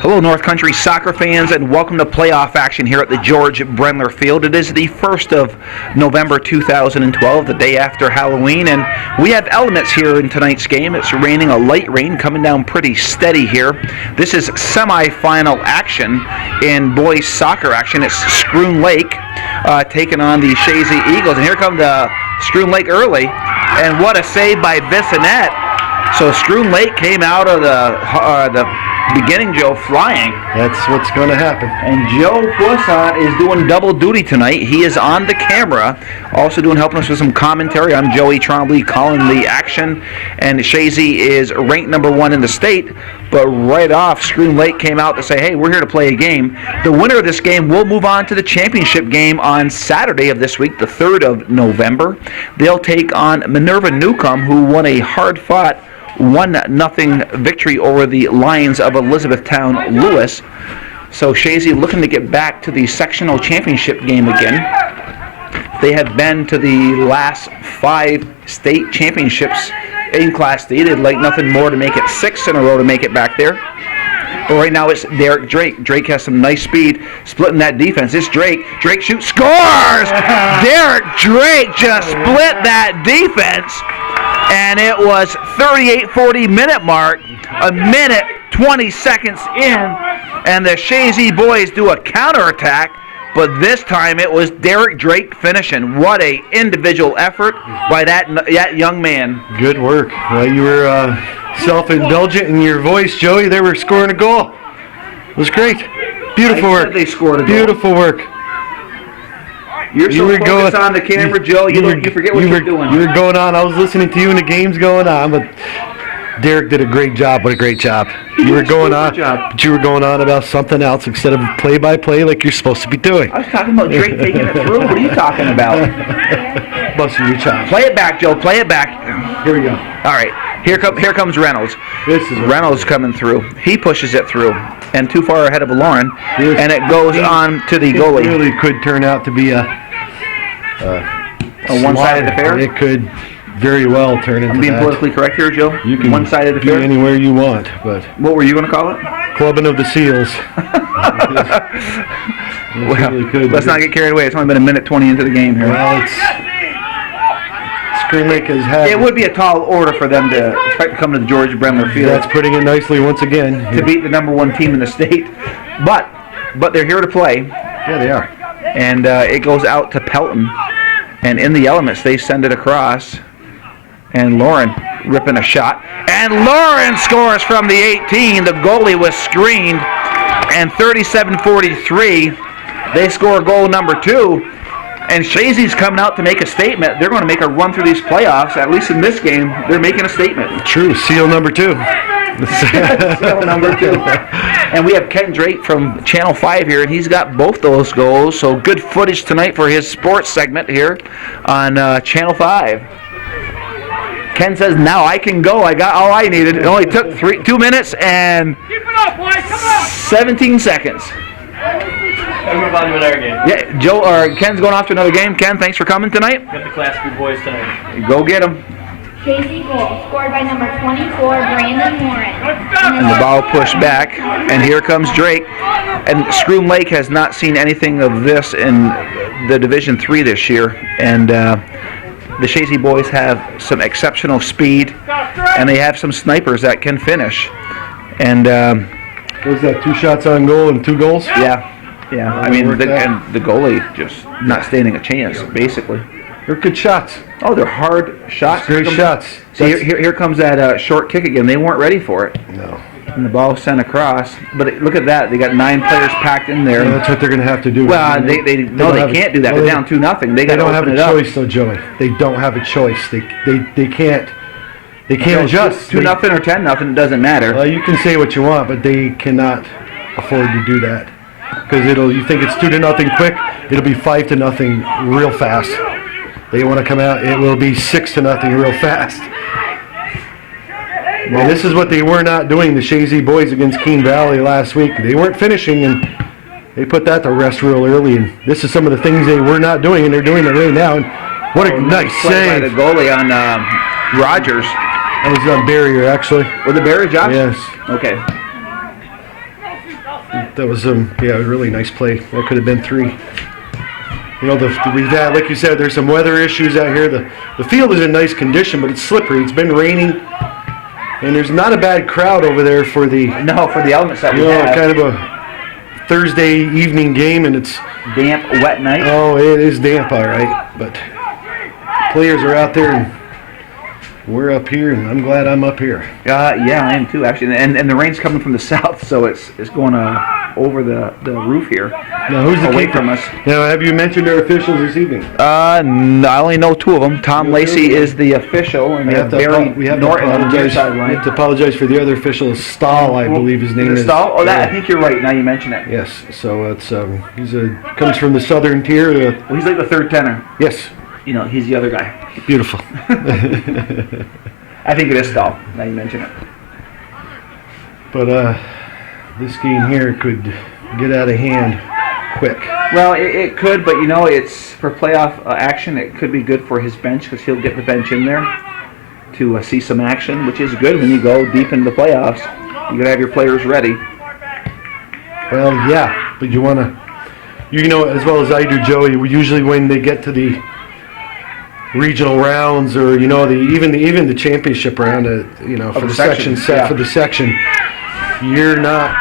Hello, North Country soccer fans, and welcome to playoff action here at the George Brendler Field. It is the 1st of November 2012, the day after Halloween, and we have elements here in tonight's game. It's raining, a light rain coming down pretty steady here. This is semifinal action in boys soccer action. It's Schroon Lake taking on the Chazy Eagles, and here come the Schroon Lake early, and what a save by Bissonette. So Schroon Lake came out of the beginning, Joe, flying. That's what's going to happen. And Joe Boissant is doing double duty tonight. He is on the camera, also helping us with some commentary. I'm Joey Trombley calling the action, and Chazy is ranked number 1 in the state. But right off, Schroon Lake came out to say, hey, we're here to play a game. The winner of this game will move on to the championship game on Saturday of this week, the 3rd of November. They'll take on Minerva Newcomb, who won a hard-fought 1-0 victory over the Lions of Elizabethtown Lewis. So Chazy looking to get back to the sectional championship game again. They have been to the last 5 state championships in Class D. They'd like nothing more to make it 6 in a row to make it back there. But right now it's Derek Drake. Drake has some nice speed, splitting that defense. It's Drake. Drake shoots, scores! Derek Drake just split that defense. And it was 38-40 minute mark, a minute 20 seconds in, and the Chazy boys do a counterattack, but this time it was Derek Drake finishing. What a individual effort by that young man. Good work. Well, you were self-indulgent in your voice, Joey. They were scoring a goal. It was great. Beautiful work. They scored a goal. Beautiful work. You're so focused on the camera, Joe, you forget what you're doing. You were going on. I was listening to you and the game's going on, but Derek did a great job. What a great job. You were going on, but you were going on about something else instead of play-by-play like you're supposed to be doing. I was talking about Drake taking it through. What are you talking about? Busting your chops. Play it back, Joe. Play it back. Here we go. All right. Here comes Reynolds. This is Reynolds coming through. He pushes it through, and too far ahead of Lauren, and it goes on to the goalie. It really could turn out to be a one-sided affair. It could very well turn into I'm being that. politically correct here, Joe. You can one-sided be affair anywhere you want, but what were you going to call it? Clubbing of the Seals. Well, really let's not get carried away. It's only been a minute 20 into the game here. Well, Schroon Lake has had. It would be a tall order for them to expect to come to the George Brendler Field. That's putting it nicely once again. To beat the number 1 team in the state, but they're here to play. Yeah, they are. And it goes out to Pelton, and in the elements they send it across, and Lauren ripping a shot, and Lauren scores from the 18. The goalie was screened, and 37-43. They score goal number 2, and Chazy's coming out to make a statement. They're going to make a run through these playoffs. At least in this game, they're making a statement. True, seal number 2. Seal number 2. And we have Ken Drake from Channel 5 here, and he's got both those goals. So good footage tonight for his sports segment here on Channel 5. Ken says, now I can go. I got all I needed. It only took 2 minutes and 17 seconds. Move on to another game. Yeah, Ken's going off to another game. Ken, thanks for coming tonight. Got the Class B boys tonight. Go get them. Chazy goal, scored by number 24, Brandon Warren. And the ball pushed back, and here comes Drake. And Schroon Lake has not seen anything of this in the Division III this year. And the Chazy boys have some exceptional speed, and they have some snipers that can finish. And was that 2 shots on goal and 2 goals? Yeah. I mean, the goalie just not standing a chance, basically. They're good shots. Oh, they're hard shots. Great shots. See, here comes that short kick again. They weren't ready for it. No. And the ball sent across. But look at that. They got 9 players packed in there. Yeah, that's what they're going to have to do. Well, they can't do that. They're down 2-0. They don't have a choice, though, Joey. They don't have a choice. They can't. They can't adjust. 2-0 or 10-0. It doesn't matter. Well, you can say what you want, but they cannot afford to do that because you think it's 2-0 quick. It'll be 5-0 real fast. They want to come out, it will be 6-0 real fast. Well, this is what they were not doing, the Chazy boys against Keene Valley last week. They weren't finishing, and they put that to rest real early. And this is some of the things they were not doing, and they're doing it right now. And what a nice save. By the goalie on Rogers. That was on barrier, actually. Was it barrier, Josh? Yes. Okay. That was a really nice play. That could have been 3. You know, we've had, like you said, there's some weather issues out here. The field is in nice condition, but it's slippery. It's been raining, and there's not a bad crowd over there for the elements that we you know, have. kind of a Thursday evening game, and it's Damp, wet night. oh, it is damp, all right. But players are out there, and we're up here, and I'm glad I'm up here. Yeah, I am too, actually. And the rain's coming from the south, so it's going over the roof here. Now, who's the away keeper? from us? Now, have you mentioned our officials this evening? I only know 2 of them. Tom Lacey is the official, and We have to Norton on the near apologize. We sideline. have to apologize for the other official, Stahl, I believe his name is. Stahl? Oh, I think you're right. Now you mention it. Yes, so it's comes from the southern tier. Well, he's like the third tenor. Yes, You know, he's the other guy. beautiful. I think it is Stahl. Now you mention it. But this game here could get out of hand quick. Well, it could, but you know, it's for playoff action. It could be good for his bench because he'll get the bench in there to see some action, which is good when you go deep into the playoffs. You gotta have your players ready. Well, yeah, but you want to, you know, as well as I do, Joey. Usually when they get to the regional rounds, or you know, even the championship round, you know, for the the section sections, set yeah. for the section, you're not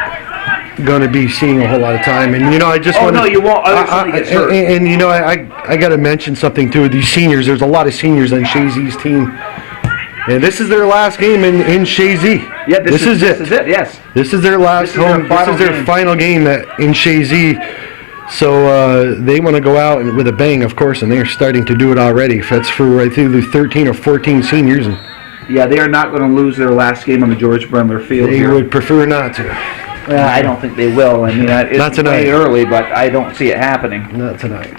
going to be seeing a whole lot of time. And you know, I just Oh want no, you won't. Somebody gets hurt. and you know, I got to mention something too. These seniors, there's a lot of seniors on Chazy's team, and this is their last game in Chazy. Yeah, this is it. it. Yes. This is their last home. This is their final game in Chazy. So they want to go out with a bang, of course, and they're starting to do it already. That's for, I think, the 13 or 14 seniors. And Yeah, they are not going to lose their last game on the George Brendler Field. they here. would prefer not to. Well, I don't think they will. I mean, it's Not tonight. way early, but I don't see it happening. Not tonight.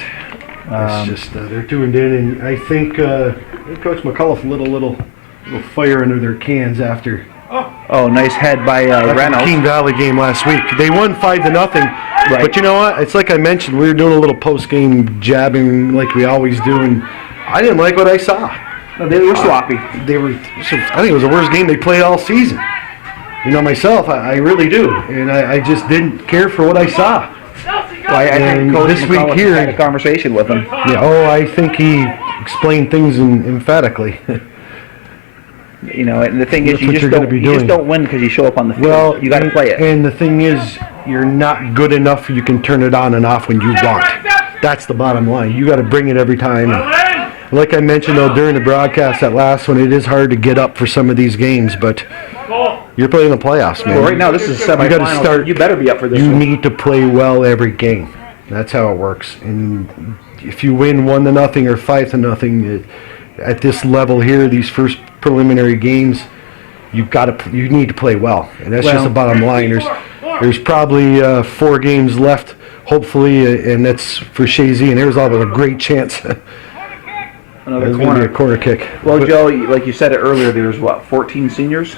It's just they're tuned in, and I think Coach McCullough little fire under their cans after Oh, nice head by the Reynolds. Keene Valley game last week. They won 5-0. Right. But you know what? It's like I mentioned, we were doing a little post-game jabbing like we always do, and I didn't like what I saw. No, they were sloppy. I think it was the worst game they played all season. You know, myself, I really do, and I just didn't care for what I saw. Well, I think And Coach this week McCullough here- had a conversation with him. Yeah, I think he explained things emphatically. You know, and the thing is, That's you what just you're gonna don't be you just doing. don't win because you show up on the field. Well, you got to play it. And the thing is, you're not good enough. You can turn it on and off when you want. That's the bottom line. You got to bring it every time. And like I mentioned though during the broadcast, that last one, it is hard to get up for some of these games, but you're playing the playoffs, man. Well, right now, this is semifinals. You got to start. You better be up for this You one. need to play well every game. That's how it works. And if you win 1-0 or 5-0 at this level here, these first preliminary games, you need to play well, and that's just the bottom line. There's probably 4 games left, hopefully, and that's for Chazy, and there's always a great chance. Another There's going to be a corner kick. Well, Joe, like you said it earlier, there's 14 seniors.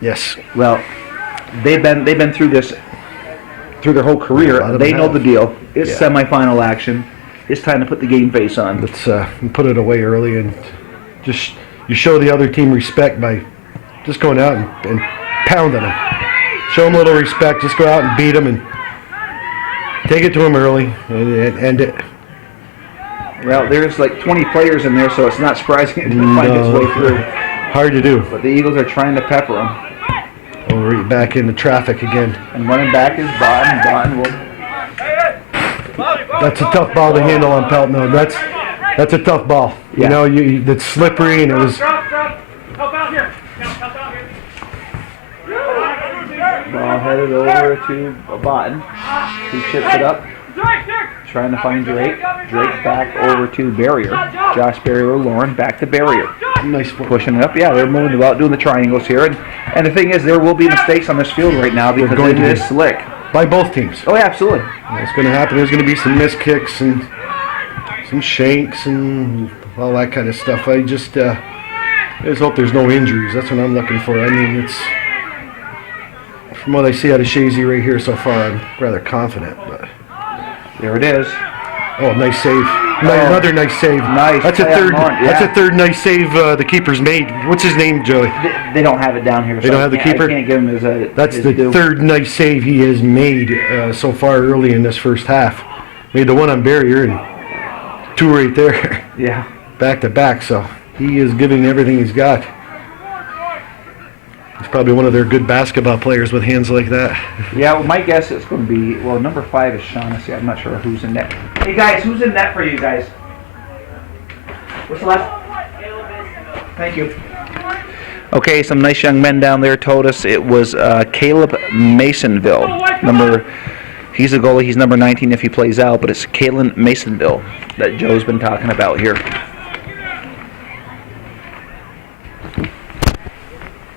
Yes. Well, they've been through this through their whole A career. lot of They them know have. the deal. It's Yeah. semifinal action. It's time to put the game face on. Let's put it away early, and just you show the other team respect by just going out and pounding them. Show them a little respect. Just go out and beat them and take it to them early and end it. Well, there's like 20 players in there, so it's not surprising it didn't find its way through. Hard to do. But the Eagles are trying to pepper them. Oh, we're back into traffic again. And running back is Botton. Botton will. That's a tough ball to handle on Pelton. That's a tough ball. Yeah. You know, that's slippery, and it was. Ball headed over to Botton. He chips it up. Trying to find Drake. Drake back over to Barrier. Josh Barrier, Lauren, back to Barrier. Nice one. Pushing it up. Yeah, they're moving about, doing the triangles here. And the thing is, there will be mistakes on this field right now because going it to be. is slick. By both teams. Oh, yeah, absolutely. What's going to happen? There's going to be some missed kicks and some shanks and all that kind of stuff. I just hope there's no injuries. That's what I'm looking for. I mean, it's from what I see out of Chazy right here so far, I'm rather confident. But There it is. oh, nice save. Another nice save. Nice That's a play on third. Lauren, That's yeah. a third nice save the keeper's made. What's his name, Joey? They don't have it down here. They don't have the keeper? I can't give him his. That's his the due. third nice save he has made so far early in this first half. Made the one on barrier and 2 right there, Yeah. back to back. So he is giving everything he's got. He's probably one of their good basketball players with hands like that. Yeah, well, my guess is going to be, well, number 5 is Shaughnessy. I'm not sure who's in net. Hey, guys, who's in net for you guys? What's the last? Thank you. Okay, some nice young men down there told us it was Caleb Masonville. He's a goalie. He's number 19 if he plays out, but it's Kalen Masonville that Joe's been talking about here.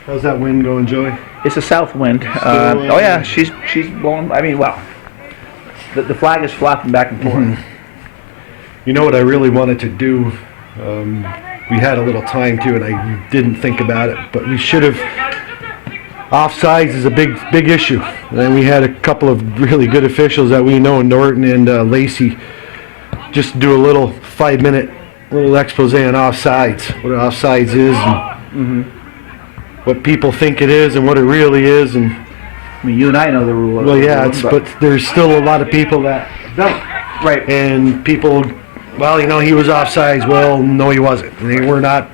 How's that wind going, Joey? It's a south wind. Oh yeah, she's blowing. I mean, wow. The flag is flopping back and forth. You know what I really wanted to do? We had a little time to, and I didn't think about it, but we should have. Offsides is a big issue, and we had a couple of really good officials that we know, Norton and Lacey, just do a little 5-minute little expose on offsides, what offsides is, and what people think it is, and what it really is, and. I mean, you and I know the rule. Well, yeah, but there's still a lot of people that don't. Right. And people, well, he was offsides. Well, no, he wasn't. They were not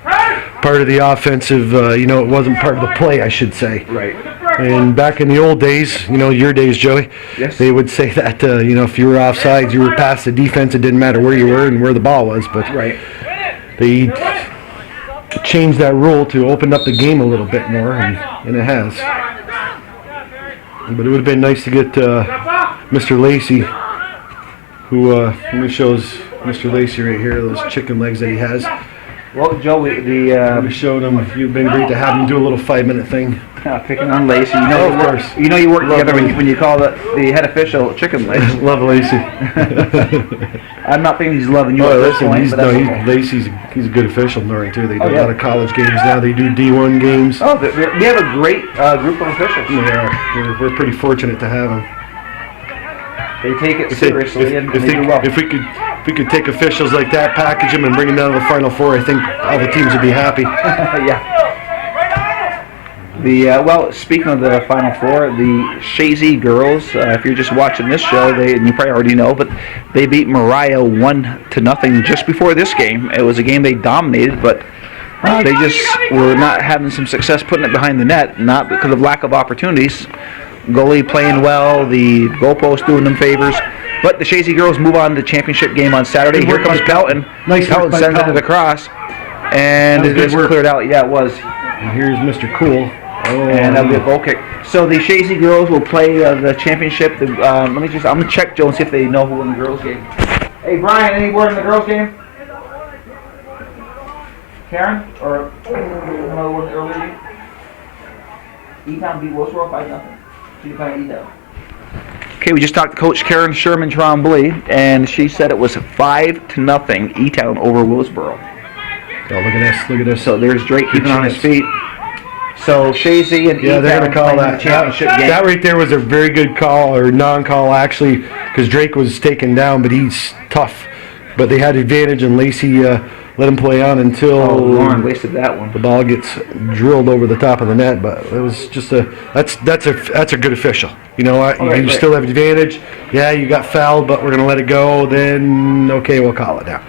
part of the offensive, it wasn't part of the play, I should say. Right. And back in the old days, your days, Joey, Yes. they would say that, if you were offsides, you were past the defense. It didn't matter where you were and where the ball was. But Right. they changed that rule to open up the game a little bit more, and it has. But it would have been nice to get Mr. Lacey, who, let me show Mr. Lacey right here, those chicken legs that he has. Well, Joe, We showed him. You've been great to have him do a little 5-minute thing. picking on Lacey. Of course. You work Love together Lacey. when you call the head official chicken legs. Love Lacey. I'm not thinking he's loving you at Oh, this listen, point, but that's okay. Lacey's he's a good official in Norton too. They do Oh, a yeah. lot of college games now. They do D1 games. Oh, we have a great group of officials. Yeah, we're pretty fortunate to have them. They take it seriously and they do well. If we could take officials like that, package them, and bring them down to the Final Four, I think all the teams would be happy. Yeah. Well, speaking of the Final Four, the Chazy girls, if you're just watching this show, and you probably already know, but they beat Mariah 1-0 just before this game. It was a game they dominated, but they just were not having some success putting it behind the net, not because of lack of opportunities. Goalie playing well, the goalpost doing them favors. But the Chazy girls move on to the championship game on Saturday. Here comes Pelton. Nice work Pelton by sends Pelton. it across, and That was it good is work. cleared out. Yeah, it was. And here's Mr. Cool. And that'll be a goal kick. So the Chazy girls will play the championship. I'm gonna check Joe and see if they know who won the girls game. Hey Brian, any word in the girls game? Karen or another word in the early game? E-Town beat Willsboro 5-0. She's playing E-Town. Okay, we just talked to Coach Karen Sherman Trombley, and she said it was 5-0 E-Town over Willsboro. Oh, look at this! Look at this! So there's Drake keeping on his feet. So Chazy and Yeah, they're E-Town going to call playing that. the championship game. That right there was a very good call, or non-call actually, because Drake was taken down, but he's tough. But they had advantage, and Lacey let him play on until Lauren wasted that one. the ball gets drilled over the top of the net. But it was just that's a good official. You know what? You still have advantage. Yeah, you got fouled, but we're going to let it go. Then okay, we'll call it now.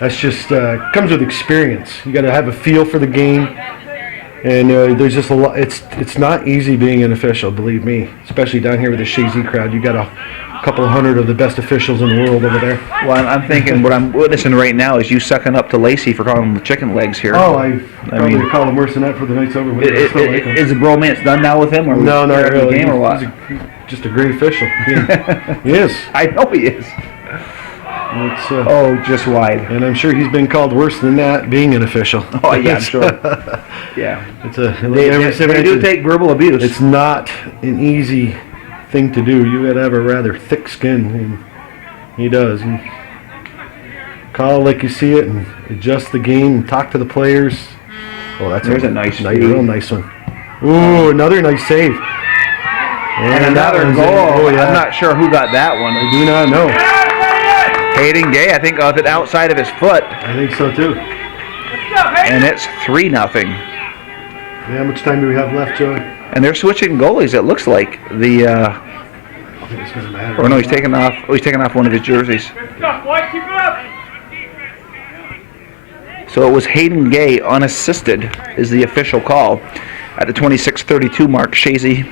That's just comes with experience. You got to have a feel for the game. And there's just a lot. It's not easy being an official, believe me. Especially down here with the Chazy crowd, you got a couple of hundred of the best officials in the world over there. Well, I'm thinking what I'm witnessing right now is you sucking up to Lacey for calling them the chicken legs here. Oh, I probably mean, call him worse than that for the night's over with. I still like him. Is the bromance done now with him, or No, not after the really. game, or what? He's just a great official. He is. I know he is. It's, Oh, just wide. and I'm sure he's been called worse than that being an official. Oh yeah, I'm sure. Yeah, It's a. they do take verbal abuse. It's not an easy thing to do. You got to have a rather thick skin, and he does. He call it like you see it, and adjust the game, and talk to the players. Oh, There's a nice feed. real nice one. Ooh, another nice save. and that another one's goal. in. Oh, yeah. I'm not sure who got that one. I do not know. Hayden Gay, I think, off it outside of his foot, I think so too. and it's 3-0. Yeah, how much time do we have left, Joey? And they're switching goalies. It looks like the. I think it's gonna matter. Or no, he's taking off. Oh, he's taking off one of his jerseys. So it was Hayden Gay unassisted is the official call at the 26:32 mark. Chazy.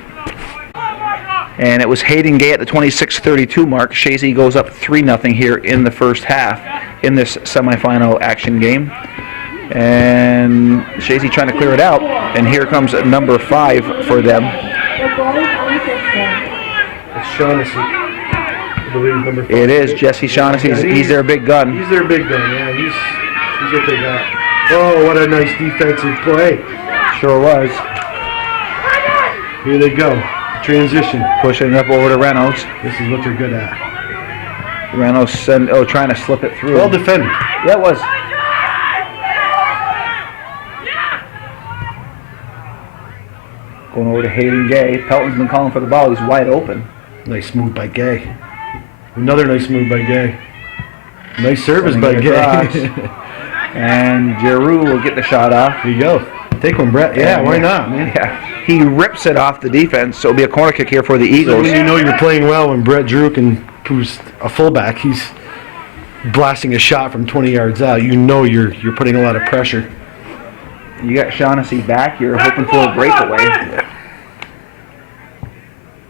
And it was Hayden Gay at the 26:32 mark. Chazy goes up 3-0 here in the first half in this semifinal action game. And Chazy trying to clear it out. And here comes number 5 for them. It's Shaughnessy. I believe number 5. It is Jesse Shaughnessy. He's their big gun. He's their big gun, yeah. He's what they got. Oh, what a nice defensive play. Sure was. Here they go. Transition. Pushing it up over to Reynolds. This is what they're good at. Reynolds trying to slip it through. Well defended. Yeah, it was. Going over to Hayden Gay. Pelton's been calling for the ball. He's wide open. Nice move by Gay. Another nice move by Gay. Nice service Sending by it Gay. across. And Giroux will get the shot off. Here you go. Take one, Brett. Yeah, why not, man? Yeah. He rips it off the defense, so it'll be a corner kick here for the So Eagles. when you know you're playing well, when Brett Drew who's a fullback, he's blasting a shot from 20 yards out, you know you're putting a lot of pressure. You got Shaughnessy back here hoping for a breakaway.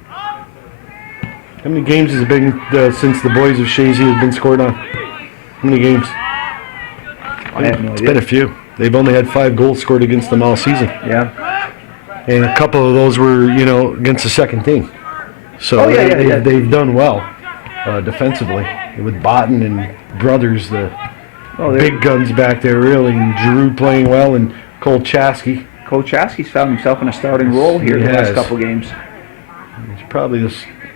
How many games has it been since the boys of Chazy have been scored on? How many games? I have no It's idea. been a few. They've only had 5 goals scored against them all season. Yeah. And a couple of those were, against the second team. So they've done well defensively. With Botten and Brothers, the big guns back there, really. And Giroux playing well, and Cole Chazy. Cole Chazy's found himself in a starting role here He the last has. couple games. He's probably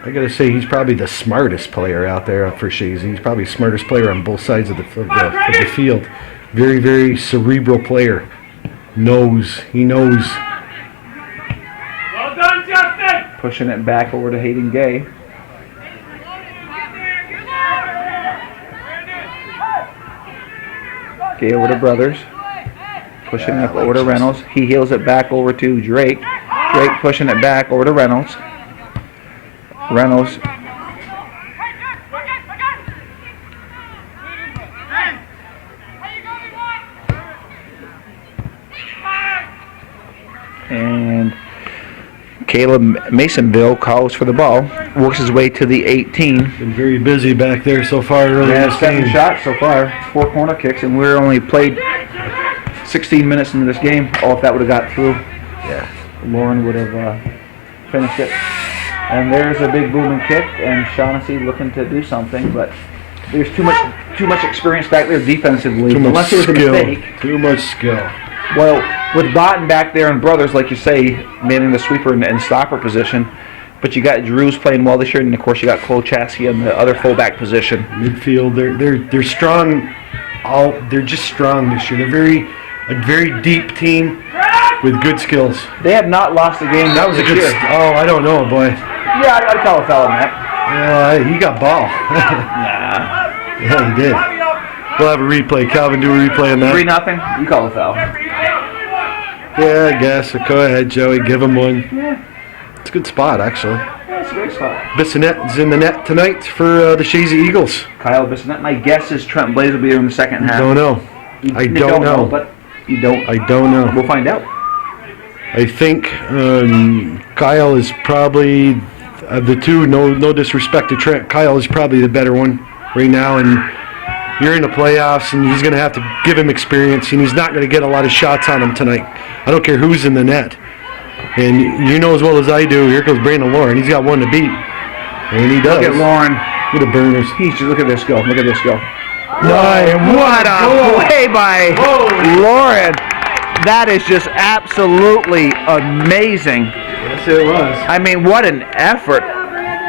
I got to say, he's probably the smartest player out there for Chazy. He's probably the smartest player on both sides of the field. Very, very cerebral player. He knows. Well done, Justin! Pushing it back over to Hayden Gay. Gay over to Brothers. Pushing it up over to Reynolds. He heels it back over to Drake. Drake pushing it back over to Reynolds. Reynolds. And Caleb Masonville calls for the ball. Works his way to the 18. Been very busy back there so far early in Yeah, this 7 game. shots so far, 4 corner kicks, and we're only played 16 minutes into this game. Oh, if that would have got through, Yeah. Lauren would have finished it. And there's a big booming kick, and Shaughnessy looking to do something, but there's too much experience back there defensively. Too much Unless there's a skill. mistake. Too much skill. Well, with Botten back there and Brothers, like you say, manning the sweeper and stopper position, but you got Drew's playing well this year, and of course you got Cole Chazy in the other fullback position. Midfield, they're strong. They're just strong this year. They're a very deep team with good skills. They have not lost a game. That was a this good. year. I don't know, boy. Yeah, I'd call a foul on that. He got ball. Nah. Yeah, he did. We'll have a replay. Calvin, do a replay on that. 3-0. You call a foul. Yeah, I guess. So go ahead, Joey. Give him one. Yeah, It's a good spot, actually. it's a great spot. Bissonette is in the net tonight for the Chazy Eagles. Kyle Bissonette. My guess is Trent Blaze will be here in the second half. Don't know. You I don't know. but you don't. I don't know. We'll find out. I think Kyle is probably of the two. No disrespect to Trent. Kyle is probably the better one right now, and you're in the playoffs, and he's going to have to give him experience, and he's not going to get a lot of shots on him tonight. I don't care who's in the net. And you know as well as I do, here goes Brandon Lauren. He's got one to beat, and he does. Look at Lauren. Look at the burners. Look at this go. Look at this go. Nice. What a play by Lauren. That is just absolutely amazing. Yes, it was. I mean, what an effort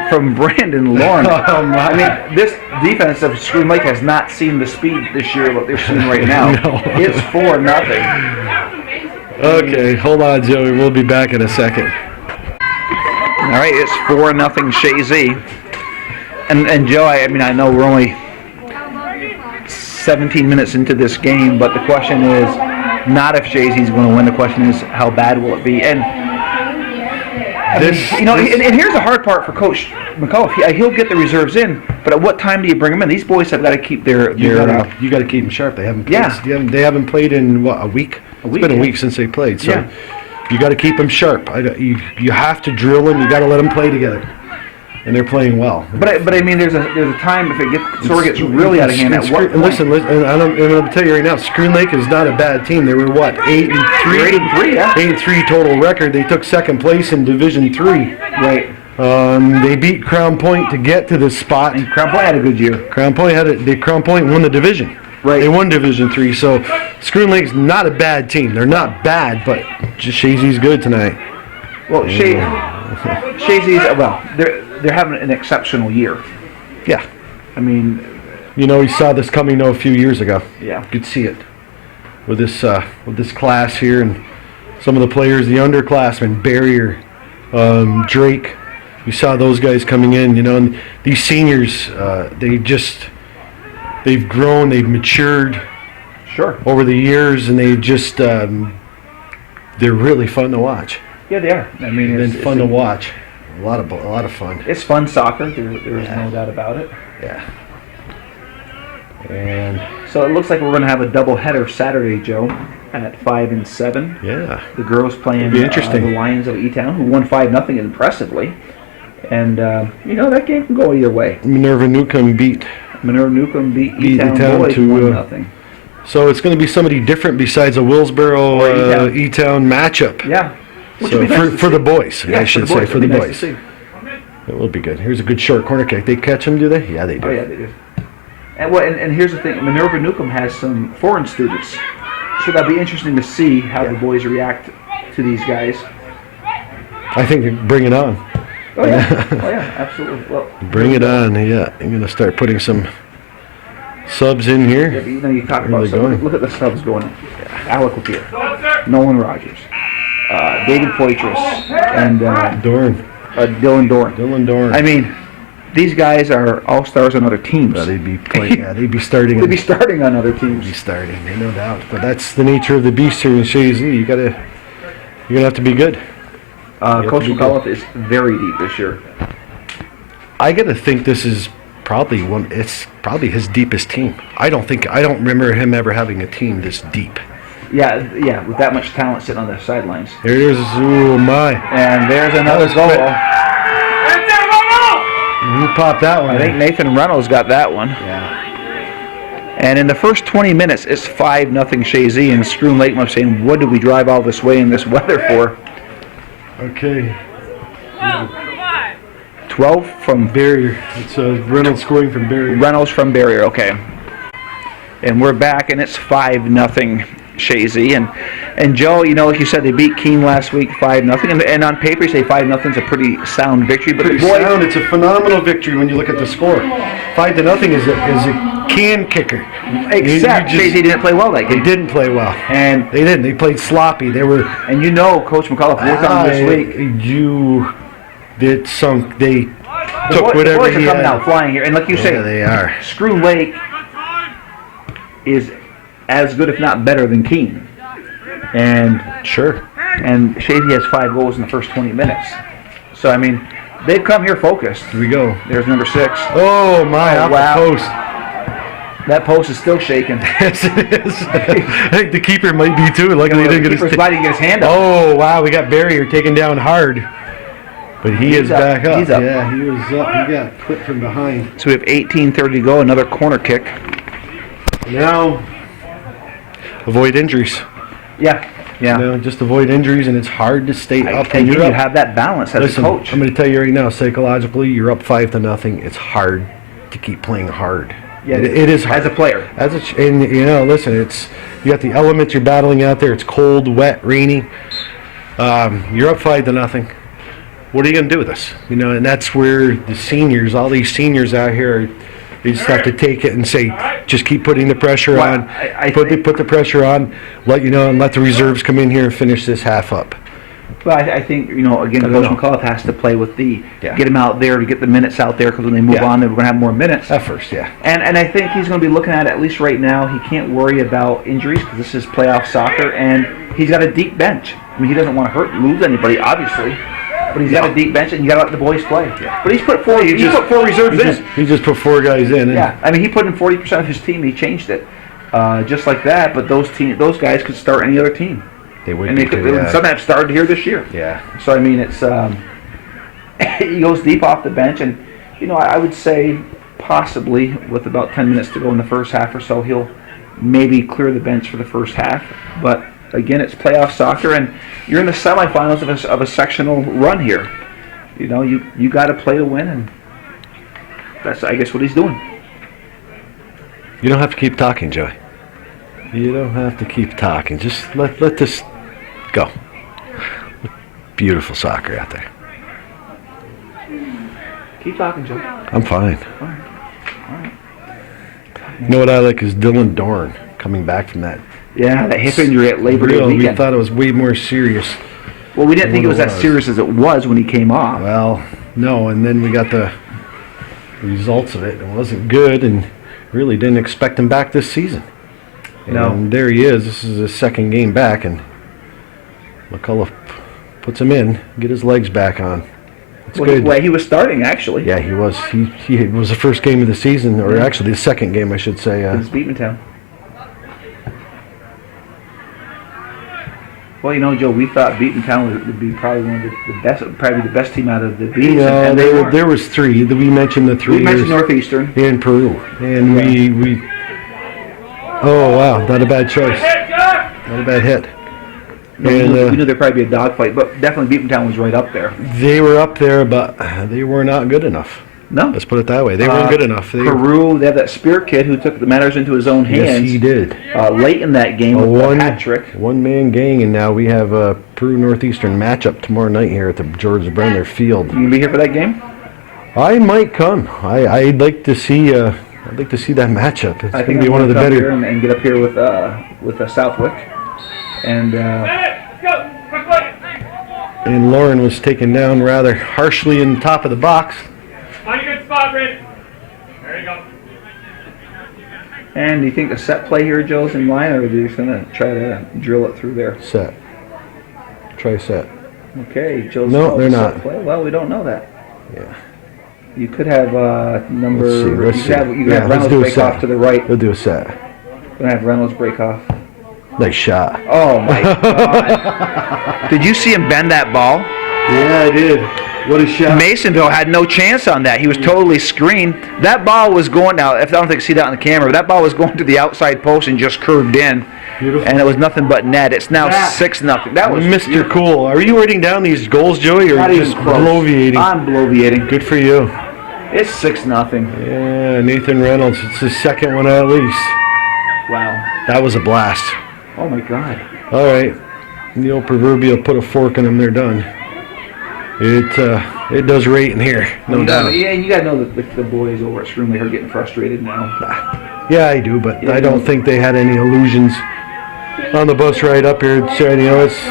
from Brandon Lauren. Oh, my. I mean, this defense of Schroon Lake has not seen the speed this year what they're seeing right now. No. It's 4-0. Okay, hold on, Joey. We'll be back in a second. All right, it's 4-0 Chazy. And Joe, I mean, I know we're only 17 minutes into this game, but the question is not if Chazy's going to win. The question is how bad will it be? And and here's the hard part for Coach McCullough. He'll get the reserves in, but at what time do you bring them in? These boys have got to keep their. You got to keep them sharp. They haven't played. Yeah. They haven't played in what, a week. It's been a week since they played. So you got to keep them sharp. You have to drill them. You got to let them play together. And they're playing well. But I mean, there's a time if it gets really out of hand. At what point? Listen, I'm going to tell you right now, Schroon Lake is not a bad team. They were what, 8-3? 8-3 total record. They took second place in Division III. Right. They beat Crown Point to get to this spot. And Crown Point had a good year. Crown Point won the division. Right. They won Division III. So Schroon Lake's not a bad team. They're not bad, but just Chazy's good tonight. Well, Chazy's they're having an exceptional year. Yeah. I mean, we saw this coming a few years ago. Yeah. You could see it with this class here and some of the players, the underclassmen, Barrier, Drake. You saw those guys coming in, and these seniors, they've grown, they've matured over the years, and they just they're really fun to watch. Yeah, they are. I mean, it's fun to watch. A lot of fun. It's fun soccer. There's no doubt about it. Yeah. And so it looks like we're going to have a double header Saturday, Joe, at 5 and 7. Yeah. The girls playing the Lions of E-Town, who won 5-0 impressively. And that game can go either way. Minerva Newcomb beat E-Town boys 1-0. So it's going to be somebody different besides a Willsboro E-Town matchup. Yeah. Which so for the boys, I should say, for the boys. Nice it will be good. Here's a good short corner kick. They catch them, do they? Yeah, they do. Oh, yeah, they do. And here's the thing. Minerva Newcomb has some foreign students. So that'll be interesting to see how the boys react to these guys. I think bring it on. Oh, yeah. Absolutely. Well, bring it on, yeah. I'm going to start putting some subs in here. Yeah, but you talk about subs. Look at the subs going in. Alec Lapeer, Nolan Rogers, David Poitras, and Dylan Dorn. I mean, these guys are all-stars on other teams. They'd be playing. They'd be starting. They'd be starting on other teams. No doubt. But that's the nature of the beast here in Chazy. You're gonna have to be good. Coach McCullough is very deep this year. I gotta think this is probably it's probably his deepest team. I don't remember him ever having a team this deep. Yeah, with that much talent sitting on the sidelines. There's and there's another goal. Who popped that one? I think Nathan Reynolds got that one. Yeah. And in the first 20 minutes, it's 5-0 Chazy, and Schroon Lake must saying, "What did we drive all this way in this weather for?" Okay. 12 from Barrier. It's Reynolds scoring from Barrier. Reynolds from Barrier. Okay. And we're back, and it's 5-0 Chazy. And Joe, like you said, they beat Keene last week 5-0. And on paper, you say 5-0 is a pretty sound victory. But sound. It's a phenomenal victory when you look at the score. 5-0 is a can kicker. Except Chazy didn't play well that game. They didn't play well. And they didn't. They played sloppy. They were. And Coach McCullough worked on this week. They took whatever the boys are he coming had. out flying here. And like you say, they are. Schroon Lake is as good, if not better, than Keene. And sure. And Chazy has 5 goals in the first 20 minutes. So, I mean, they've come here focused. Here we go. There's number 6. Oh, my. Off the post. That post is still shaking. Yes, it is. I think the keeper might be, too. Luckily, he didn't get his glad he get his hand up. Oh, wow. We got Barrier taken down hard. But he is back up. He's up. Yeah, he was up. He got clipped from behind. So we have 18:30 to go. Another corner kick. Now, avoid injuries. Yeah. Just avoid injuries, and it's hard to stay up. And you have that balance as a coach. I'm going to tell you right now, psychologically, you're up 5-0. It's hard to keep playing hard. Yeah, it is hard. As a player. Listen, you got the elements you're battling out there. It's cold, wet, rainy. You're up 5-0. What are you going to do with this? And that's where the seniors, all these seniors out here, they just have to take it and say, just keep putting the pressure on. Put the pressure on. Let the reserves come in here and finish this half up. But I think, again, I don't Coach know. McAuliffe has to play with Yeah. get him out there to get the minutes out there, because when they move Yeah. on, they're going to have more minutes. At first, yeah. And I think he's going to be looking at least right now, he can't worry about injuries because this is playoff soccer, and he's got a deep bench. I mean, he doesn't want to lose anybody, obviously, but he's got a deep bench, and you got to let the boys play. Yeah. But he's put four reserves in. He just put 4 guys in. And Yeah, I mean, he put in 40% of his team. He changed it just like that. But those guys could start any other team. They would. And some have started here this year. Yeah. So I mean, it's he goes deep off the bench, and I would say possibly with about 10 minutes to go in the first half or so, he'll maybe clear the bench for the first half. But again, it's playoff soccer, and you're in the semifinals of a sectional run here. You got to play to win, and that's, I guess, what he's doing. You don't have to keep talking, Joey. You don't have to keep talking. Just let this go. Beautiful soccer out there. Keep talking, Joe. I'm fine. All right. You know what I like is Dylan Dorn coming back from that. Yeah, that hip injury at Labor Day We weekend. thought it was way more serious. Well, we didn't think it was What that it was. serious as it was when he came off. Well, no, and then we got the results of it. It wasn't good, and really didn't expect him back this season. No. And there he is. This is his second game back, and McCullough puts him in, get his legs back on. It's good. Well, he was starting, actually. Yeah, he was. He it was the first game of the season, or actually the second game, I should say. Against Beatontown. Well, Joe, we thought Beatontown would be probably one of the best, probably the best team out of the Bees. and they weren't. there was 3. We mentioned the 3 We mentioned years Northeastern. in Peru, and we. Oh wow, not a bad choice. Not a bad hit. We And knew there'd probably be a dogfight, but definitely Beatontown was right up there. they were up there, but they were not good enough. No. Let's put it that way. They weren't good enough. Peru, they had that Spear kid who took the matters into his own hands. Yes, he did. Late in that game with a hat trick. One-man gang, and now we have a Peru Northeastern matchup tomorrow night here at the George Brendler Field. You gonna be here for that game? I might come. I'd like to see. I'd like to see that matchup. It's going to be one of the come here better. and get up here with Southwick, and Let's go. Quickly. And Lauren was taken down rather harshly in the top of the box. Find a good spot, Brent. There you go. And do you think the set play here, Joe's in line, or are you just gonna try to drill it through there? Set. Try set. Okay, Joe's No, called they're the set not. play. Well, we don't know that. Yeah. You could have number. Let's see. You could have let's Reynolds do a break set. off to the right. We'll do a set. Gonna have Reynolds break off. Nice shot. Oh my God! Did you see him bend that ball? Yeah, I did. What a shot. Masonville had no chance on that. He was totally screened. That ball was going now. If I don't think you see that on the camera, that ball was going to the outside post and just curved in. Beautiful. And it was nothing but net. It's now 6-0. That was Mr. beautiful. Cool. Are you writing down these goals, Joey, or Not even just close. bloviating? I'm bloviating. Good for you. It's 6-0. Yeah, Nathan Reynolds. It's his second one at least. Wow. That was a blast. Oh my God. All right. The old proverbial put a fork in them, they're done. It does rate in here, no doubt. Yeah, you gotta know that the boys over at Schroon are getting frustrated now. Yeah, I do, but I don't think they had any illusions on the bus ride up here. Said, it's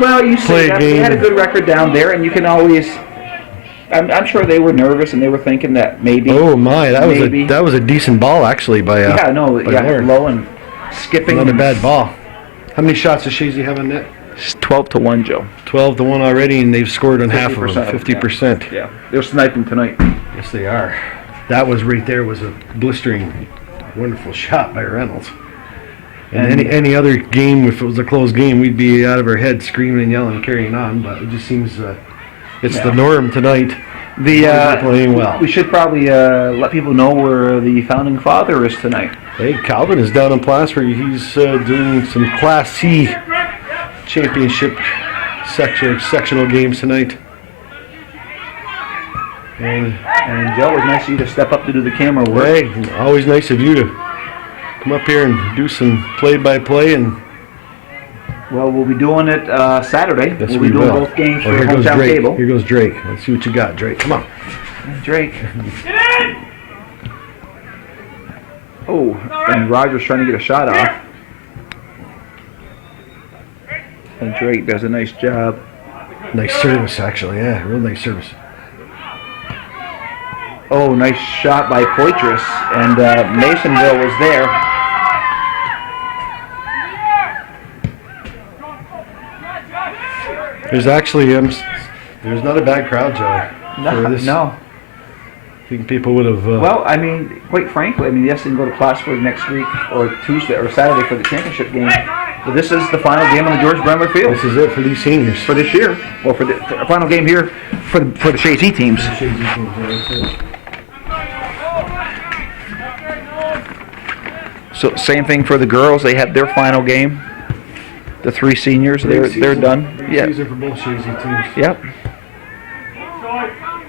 Well, you Play say a that, but they game. had a good record down there, and you can always. I'm sure they were nervous and they were thinking that maybe. oh my, maybe. that was a decent ball actually by Yeah, no, by yeah, Lauren. low and skipping. Not a bad ball. How many shots does Chazy have on net? It's 12-1, Joe. 12-1 already, and they've scored on half of them. 50%. Yeah, they're sniping tonight. Yes, they are. That was right there was a blistering, wonderful shot by Reynolds. And any other game, if it was a close game, we'd be out of our heads screaming and yelling, carrying on. But it just seems it's the norm tonight. We're playing well. We should probably let people know where the founding father is tonight. Hey, Calvin is down in Plattsburgh. He's doing some Class C championship sectional games tonight. And Joe, it was nice of you to step up to do the camera work. Hey, always nice of you to come up here and do some play-by-play. And Well, we'll be doing it Saturday. yes, we'll we be doing will. both games Oh, for here goes hometown Drake. cable. Here goes Drake. Let's see what you got, Drake. Come on. Drake. Get in! Oh, and Roger's trying to get a shot off. And Drake does a nice job. Nice service, actually. Yeah, real nice service. Oh, nice shot by Poitras, and Masonville was there. There's actually there's not a bad crowd, Joe. No, for this. no. I think people would have. Well, I mean, quite frankly, I mean, yes, they can go to Plattsburgh next week or Tuesday or Saturday for the championship game, but this is the final game on the George Brendler Field. This is it for these seniors. For this year, or for the final game here for the Chazy teams. So same thing for the girls. They had their final game. The 3 seniors, they're done. Great Yeah. season for both Chazy teams. Yep.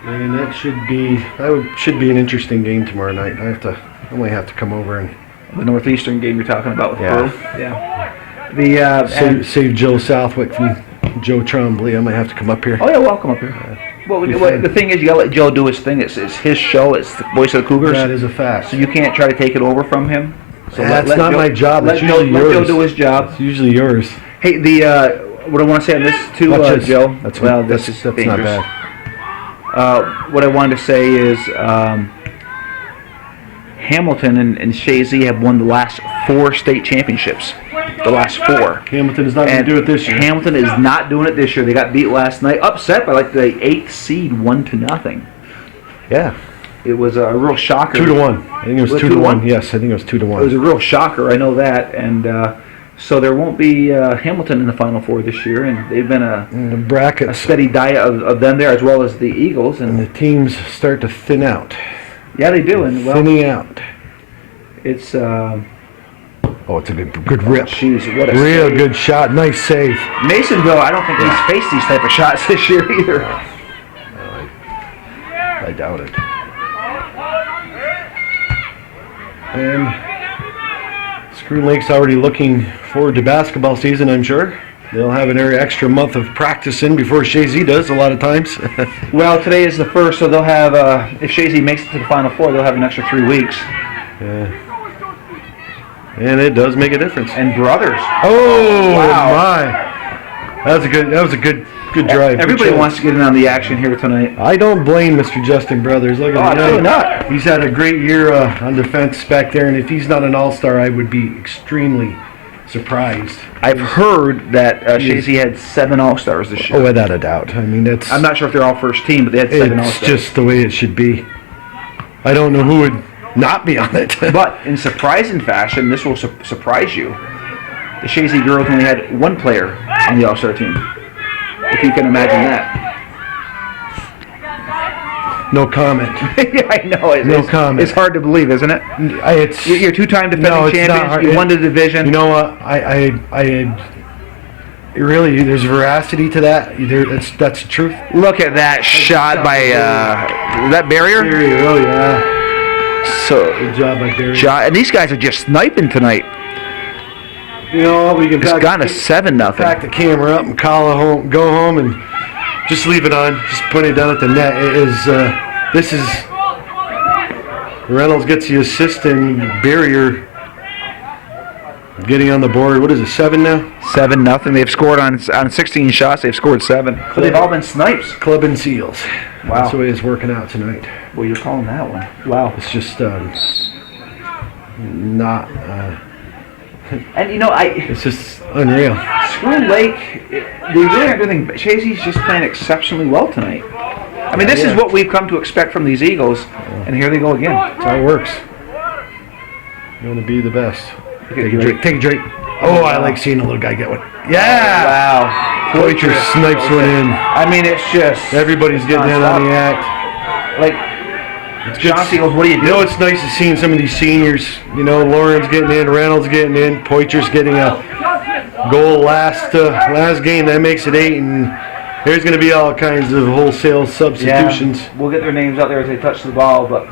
And that should be an interesting game tomorrow night. I might have to come over and The Northeastern game you're talking about with Yeah. Pearl. Yeah. The save Joe Southwick from Joe Trombley. I might have to come up here. oh yeah, welcome up here. Well, the thing is, you gotta let Joe do his thing. It's his show. It's the voice of the Cougars. That is a fact. So you can't try to take it over from him. So That's let not Joe, my job. Let It's Joe, usually let Joe yours. do his job. It's usually yours. Hey, what I want to say on this too, Watch this. Joe. That's well, what, this that's is not dangerous. bad. What I wanted to say is Hamilton and Chazy have won the last 4 state championships. The last 4. Hamilton is not going to do it this year. Hamilton is not doing it this year. They got beat last night, upset by like the 8th seed, 1-0. Yeah. It was a real shocker. 2-1. I think it was Was it 2-1. Yes, I think it was It was 2-1. a real shocker. I know that, and so there won't be Hamilton in the Final Four this year, and they've been And the a brackets steady diet of them there, as well as the Eagles, and and the teams start to thin out. yeah, they do. And well, Thinning out. it's Oh, it's a good rip. jeez, what a Real save. good shot. Nice save. Masonville, I don't think he's faced these type of shots this year either. I doubt it. And Schroon Lake's already looking forward to basketball season, I'm sure. They'll have an extra month of practice in before Chazy does a lot of times. Well, today is the first, so they'll have, if Chazy makes it to the Final Four, they'll have an extra 3 weeks. Yeah. And it does make a difference. And brothers. Oh Wow. my! That was a good drive. Good Everybody shot. wants to get in on the action here tonight. I don't blame Mr. Justin Brothers. Look at Oh, him. absolutely not. He's had a great year on defense back there, and if he's not an all-star, I would be extremely surprised. I've heard that Chazy had 7 All-Stars this year. Oh, without a doubt. I mean, that's I'm not sure if they're all first team, but they had 7 it's All-Stars. just the way it should be. I don't know who would not be on it. But in surprising fashion, this will surprise you. The Chazy girls only had 1 player on the All-Star team. If you can imagine that. No comment. Yeah, I know. No comment. It's hard to believe, isn't it? It's You're 2-time defending No, it's not champions. hard. You won the division. You know what? Really, there's veracity to that. That's the truth. Look at that shot by that barrier. Oh yeah. So, Good job by Barry. and these guys are just sniping tonight. You know what? We can It's gone to 7-0. pack the camera up and call it home, go home, and just leave it on. Just put it down at the net. It is. This is. Reynolds gets the assist and Barrier getting on the board. What is it? 7 now. 7-0. They've scored on 16 shots. They've scored 7. But they've all been snipes. Club and Seals. Wow. That's the way it's working out tonight. Well, you're calling that one. Wow. It's just not. And you know, It's just unreal. Schroon Lake, they really aren't doing anything. Chazy's just playing exceptionally well tonight. I mean, this is what we've come to expect from these Eagles, and here they go again. That's how it works. You want to be the best. Take a drink. Take a drink. Oh, I like seeing a little guy get one. Yeah. Wow. Poitras snipes one in. I mean, it's just Everybody's getting in on the act. like Chauncey goes, "What do you do?" You know, it's nice to see some of these seniors. You know, Lauren's getting in, Reynolds getting in, Poitras getting a goal last game. That makes it 8, and there's going to be all kinds of wholesale substitutions. Yeah, we'll get their names out there as they touch the ball, but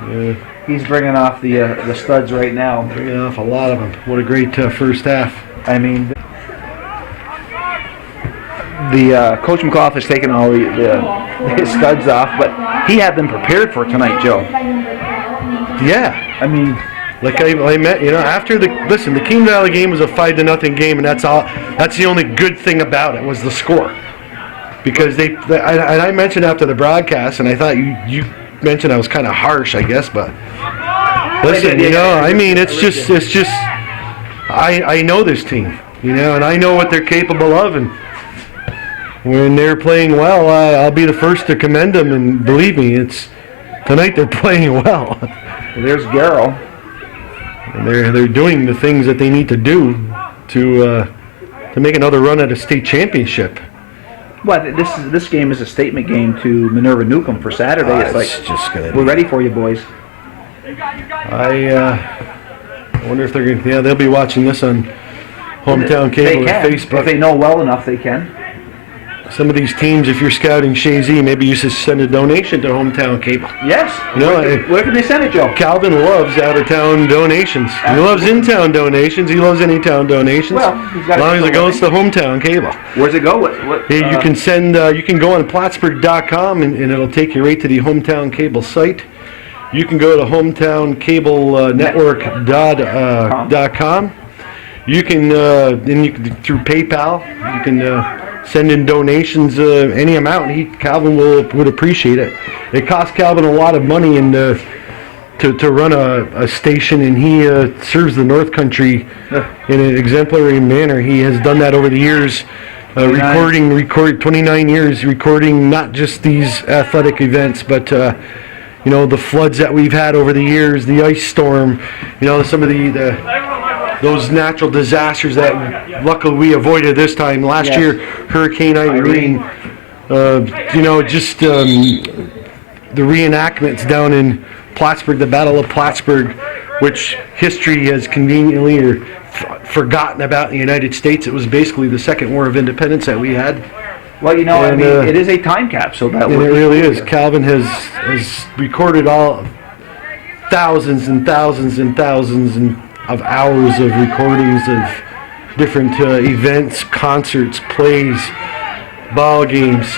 he's bringing off the studs right now. Bringing off a lot of them. What a great first half. I mean, the Coach McClough has taken all his studs off, but he had them prepared for tonight, Joe. Yeah. I mean, Like I met, you know, after the Keene Valley game was a 5-0 game, and that's all. That's the only good thing about it was the score. because I mentioned after the broadcast, and I thought you mentioned I was kind of harsh, I guess, but listen, I mean, it's just I know this team, and I know what they're capable of, and when they're playing well, I'll be the first to commend them, and believe me, tonight they're playing well. There's Garrow. And they're doing the things that they need to do to make another run at a state championship. Well, this game is a statement game to Minerva Newcomb for Saturday. It's like, just gonna we're ready for you, boys. I wonder if they're going to... Yeah, they'll be watching this on Hometown Cable or Facebook. If they know well enough, they can. Some of these teams, if you're scouting Chazy, maybe you should send a donation to Hometown Cable. Yes. Where can they send it, Joe? Calvin loves out-of-town donations. Absolutely. He loves in-town donations. He loves any-town donations. Well, he's got as long as it goes to Hometown Cable. Where's it go? You can send. You can go on Plattsburgh.com and it'll take you right to the Hometown Cable site. You can go to HometownCableNetwork.com. You can through PayPal. You can. Send in donations, any amount. Calvin would appreciate it. It costs Calvin a lot of money to run a station, and he serves the North Country in an exemplary manner. He has done that over the years, 29 years recording not just these athletic events, but the floods that we've had over the years, the ice storm, some of those natural disasters that luckily we avoided this time. Last year, Hurricane Irene, the reenactments down in Plattsburgh, the Battle of Plattsburgh, which history has conveniently forgotten about in the United States. It was basically the second war of independence that we had. Well, it is a time capsule. It really is. Calvin has recorded all thousands and thousands and thousands of hours of recordings of different events, concerts, plays, ball games, it's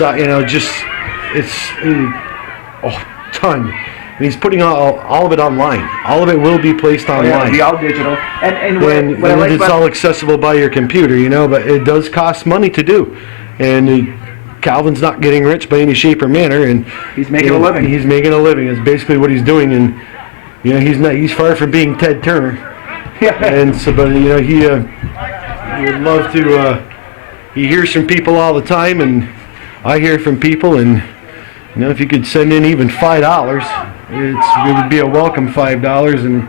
a ton. And he's putting all of it online. All of it will be placed online. It'll be all digital. And it's all accessible by your computer, but it does cost money to do. And Calvin's not getting rich by any shape or manner, and he's making a living. He's making a living. It's basically what he's doing, and he's far from being Ted Turner. And so, but he would love to. He hears from people all the time, and I hear from people, and if you could send in even $5, it would be a welcome $5, and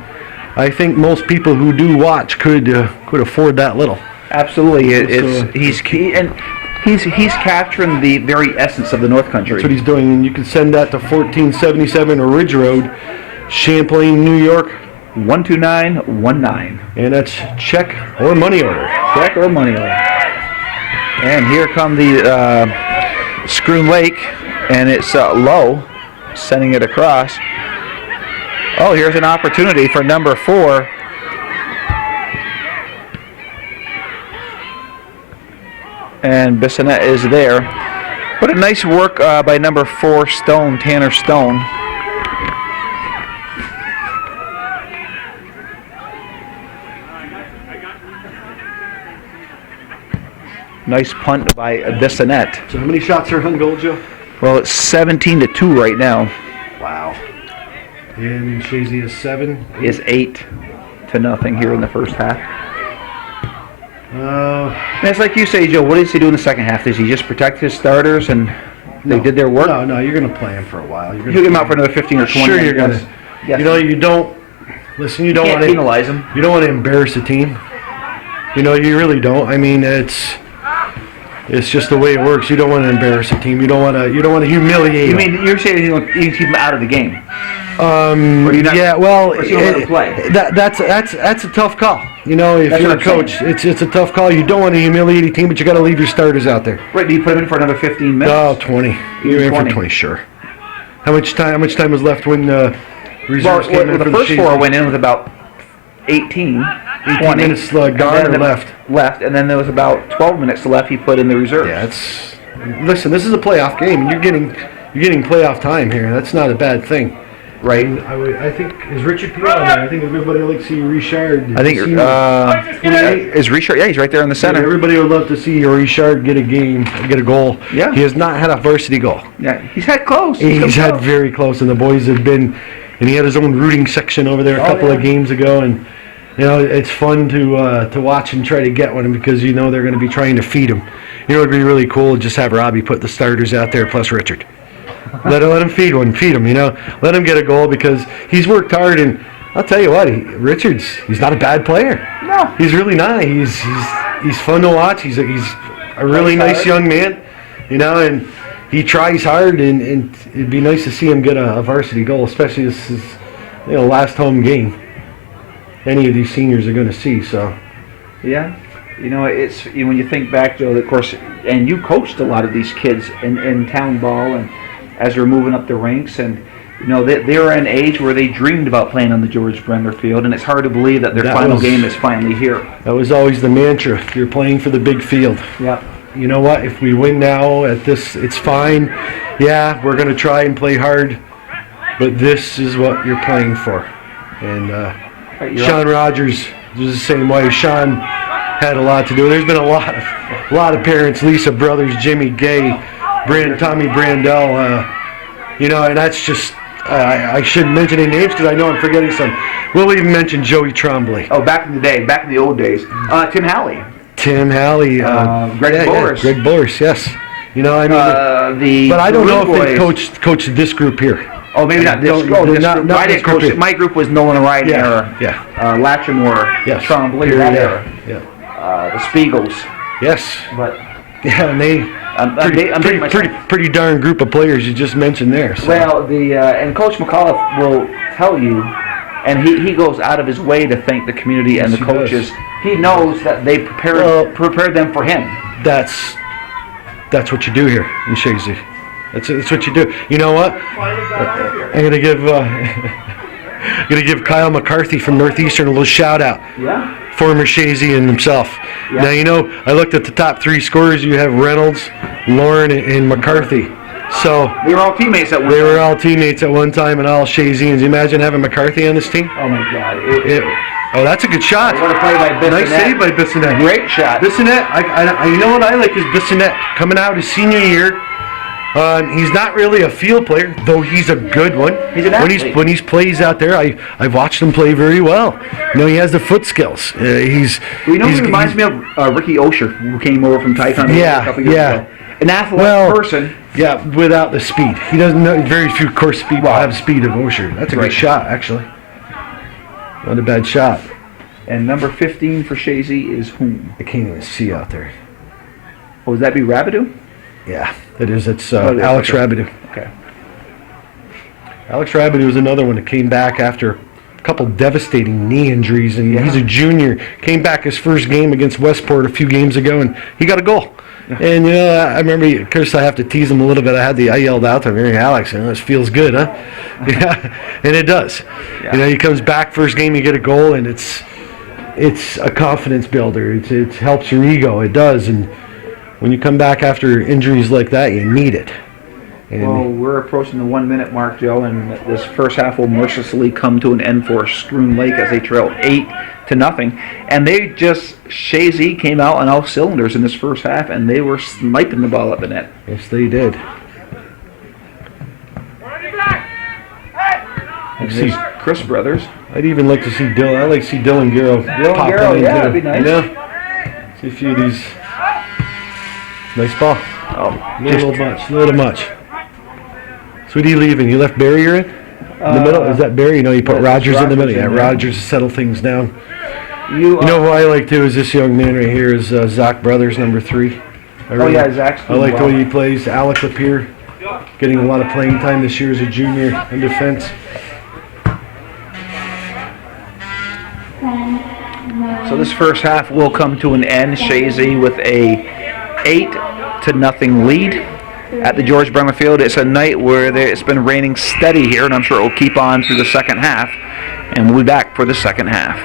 I think most people who do watch could afford that little. Absolutely, he's key, and he's capturing the very essence of the North Country. That's what he's doing, and you can send that to 1477 Ridge Road, Champlain, New York. 12919. And that's check or money order. Check or money order. And here come the Schroon Lake, and it's low, sending it across. Oh, here's an opportunity for number 4. And Bissonette is there. But a nice work by number 4, Tanner Stone. Nice punt by Bissonette. So how many shots are on goal, Joe? Well, it's 17-2 right now. Wow. And Chazy is 7. Is 8-0 here in the first half. And it's like you say, Joe. What does he do in the second half? Does he just protect his starters and they did their work? No, you're going to play him for a while. You'll get him out for another 15 or 20. Sure, you're going to. Yes. You don't. Listen, you don't want to penalize him. You don't want to embarrass the team. You really don't. I mean, it's just the way it works. You don't want to embarrass a team. You don't want to humiliate. You mean you're saying you keep them out of the game? Yeah. Well, play? That's a tough call. If you're a coach, it's a tough call. You don't want to humiliate a team, but you got to leave your starters out there. Right. Do you put them in for another 15 minutes? Oh, 20. You're in for 20, sure. How much time was left when reserves came in? The first 4 went in with about 18 minutes gone or left. And then there was about 12 minutes left. He put in the reserve. Yeah, listen. This is a playoff game, and you're getting playoff time here. That's not a bad thing. right? And I think, is Richard Peel on there? I think everybody would like to see Richard. I think is Richard. Yeah, he's right there in the center. Everybody would love to see Richard get a goal. Yeah. He has not had a varsity goal. Yeah, he's had close. He's had very close, and the boys have been, and he had his own rooting section over there a couple of games ago, and you know, it's fun to watch and try to get one because you know they're going to be trying to feed him. You know, it'd be really cool to just have Robbie put the starters out there plus Richard. Let him feed him, you know. Let him get a goal because he's worked hard, and I'll tell you what, he's not a bad player. No. He's really not. He's fun to watch. He's a really nice young man, you know, and he tries hard, and it'd be nice to see him get a varsity goal, especially this is, you know, last home game any of these seniors are going to see. So, yeah, you know, it's when you think back, Joe, of course, and you coached a lot of these kids in town ball, and as they're moving up the ranks, and you know they're an age where they dreamed about playing on the George Brendler Field, and it's hard to believe that their final game is finally here. That was always the mantra. You're playing for the big field. Yeah. You know what? If we win now at this, it's fine. Yeah, we're going to try and play hard, but this is what you're playing for. And Sean Rogers was the same way. Sean had a lot to do. There's been a lot of parents, Lisa Brothers, Jimmy Gay, Tommy Brandell, you know, and that's just, I shouldn't mention any names because I know I'm forgetting some. We'll even mention Joey Trombley. Oh, back in the day, back in the old days. Tim Halley. Greg Boris. Greg Boris, yes. You know, I mean, but I don't know if they coached this group here. Oh, maybe not this group. Not I didn't coach it. My group was Nolan Ryan era. Yeah. Latrimore, Trombley, that era. Yeah. The Spiegels. Yes. But yeah, and they pretty darn group of players you just mentioned there. So. Well, and Coach McAuliffe will tell you, and he goes out of his way to thank the community and the coaches. He knows that they prepared them for him. That's what you do here in Chazy. That's what you do. You know what? I'm gonna give Kyle McCarthy from Northeastern a little shout out. Yeah. Former Chazy and himself. Yeah. Now you know I looked at the top three scorers. You have Reynolds, Lauren, and McCarthy. So they were all teammates at one time. They were all teammates at one time, and all Chazyans. Imagine having McCarthy on this team. Oh my God! Oh, that's a good shot. What a play by Bissonnette. Nice save by Bissonnette. Great shot. Bissonnette. I you know what I like is Bissonnette coming out his senior year. He's not really a field player, though he's a good one. He's an athlete. When he plays out there, I've watched him play very well. You know, he has the foot skills. He reminds me of Ricky Osher, who came over from Taekwondo a couple years ago. An athletic person. Yeah, without the speed. He doesn't know. Very few course people have speed of Osher. That's a good shot, actually. Not a bad shot. And number 15 for Chazy is whom? I can't even see out there. Oh, would that be Rabideau? Yeah, it is. It's Alex Rabideau. Okay. Alex Rabideau was another one that came back after a couple devastating knee injuries, and he's a junior. Came back his first game against Westport a few games ago, and he got a goal. Yeah. And, you know, I remember, of course, I have to tease him a little bit. I yelled out to him, "Hey, Alex, you know, this feels good, huh?" Yeah, and it does. Yeah. You know, he comes back first game, you get a goal, and it's a confidence builder. It helps your ego. It does, and when you come back after injuries like that, you need it. And well, we're approaching the 1 minute mark, Joe, and this first half will mercilessly come to an end for Schroon Lake as they trail 8-0. And Chazy came out on all cylinders in this first half, and they were sniping the ball at the net. Yes, they did. These Chris brothers. I'd even like to see Dylan. I'd like to see Dylan Garrow pop in. Yeah, that'd be nice. You know? See a few of these. Nice ball. Oh, a little much. So what are you leaving? You left Barry in the middle? Is that Barry? You know, you put Rogers in the middle. Yeah, Rogers to settle things down. You know who I like too is this young man right here is Zach Brothers, number 3. Zach's I like the way he plays. Alec up here, getting a lot of playing time this year as a junior in defense. So this first half will come to an end. Chazy with a 8-0 lead at the George Brendler Field. It's a night where it's been raining steady here, and I'm sure it will keep on through the second half. And we'll be back for the second half.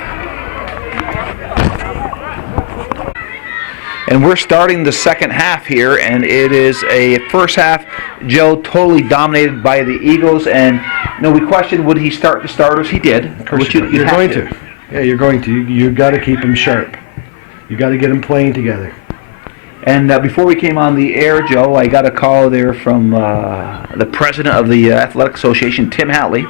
And we're starting the second half here, and it is a first half, Joe, totally dominated by the Eagles. And No, we questioned would he start the starters. He did. Of course Which you're have going to. Yeah, you're going to. You got to keep them sharp. You got to get them playing together. And before we came on the air, Joe, I got a call there from the president of the Athletic Association, Tim Hatley,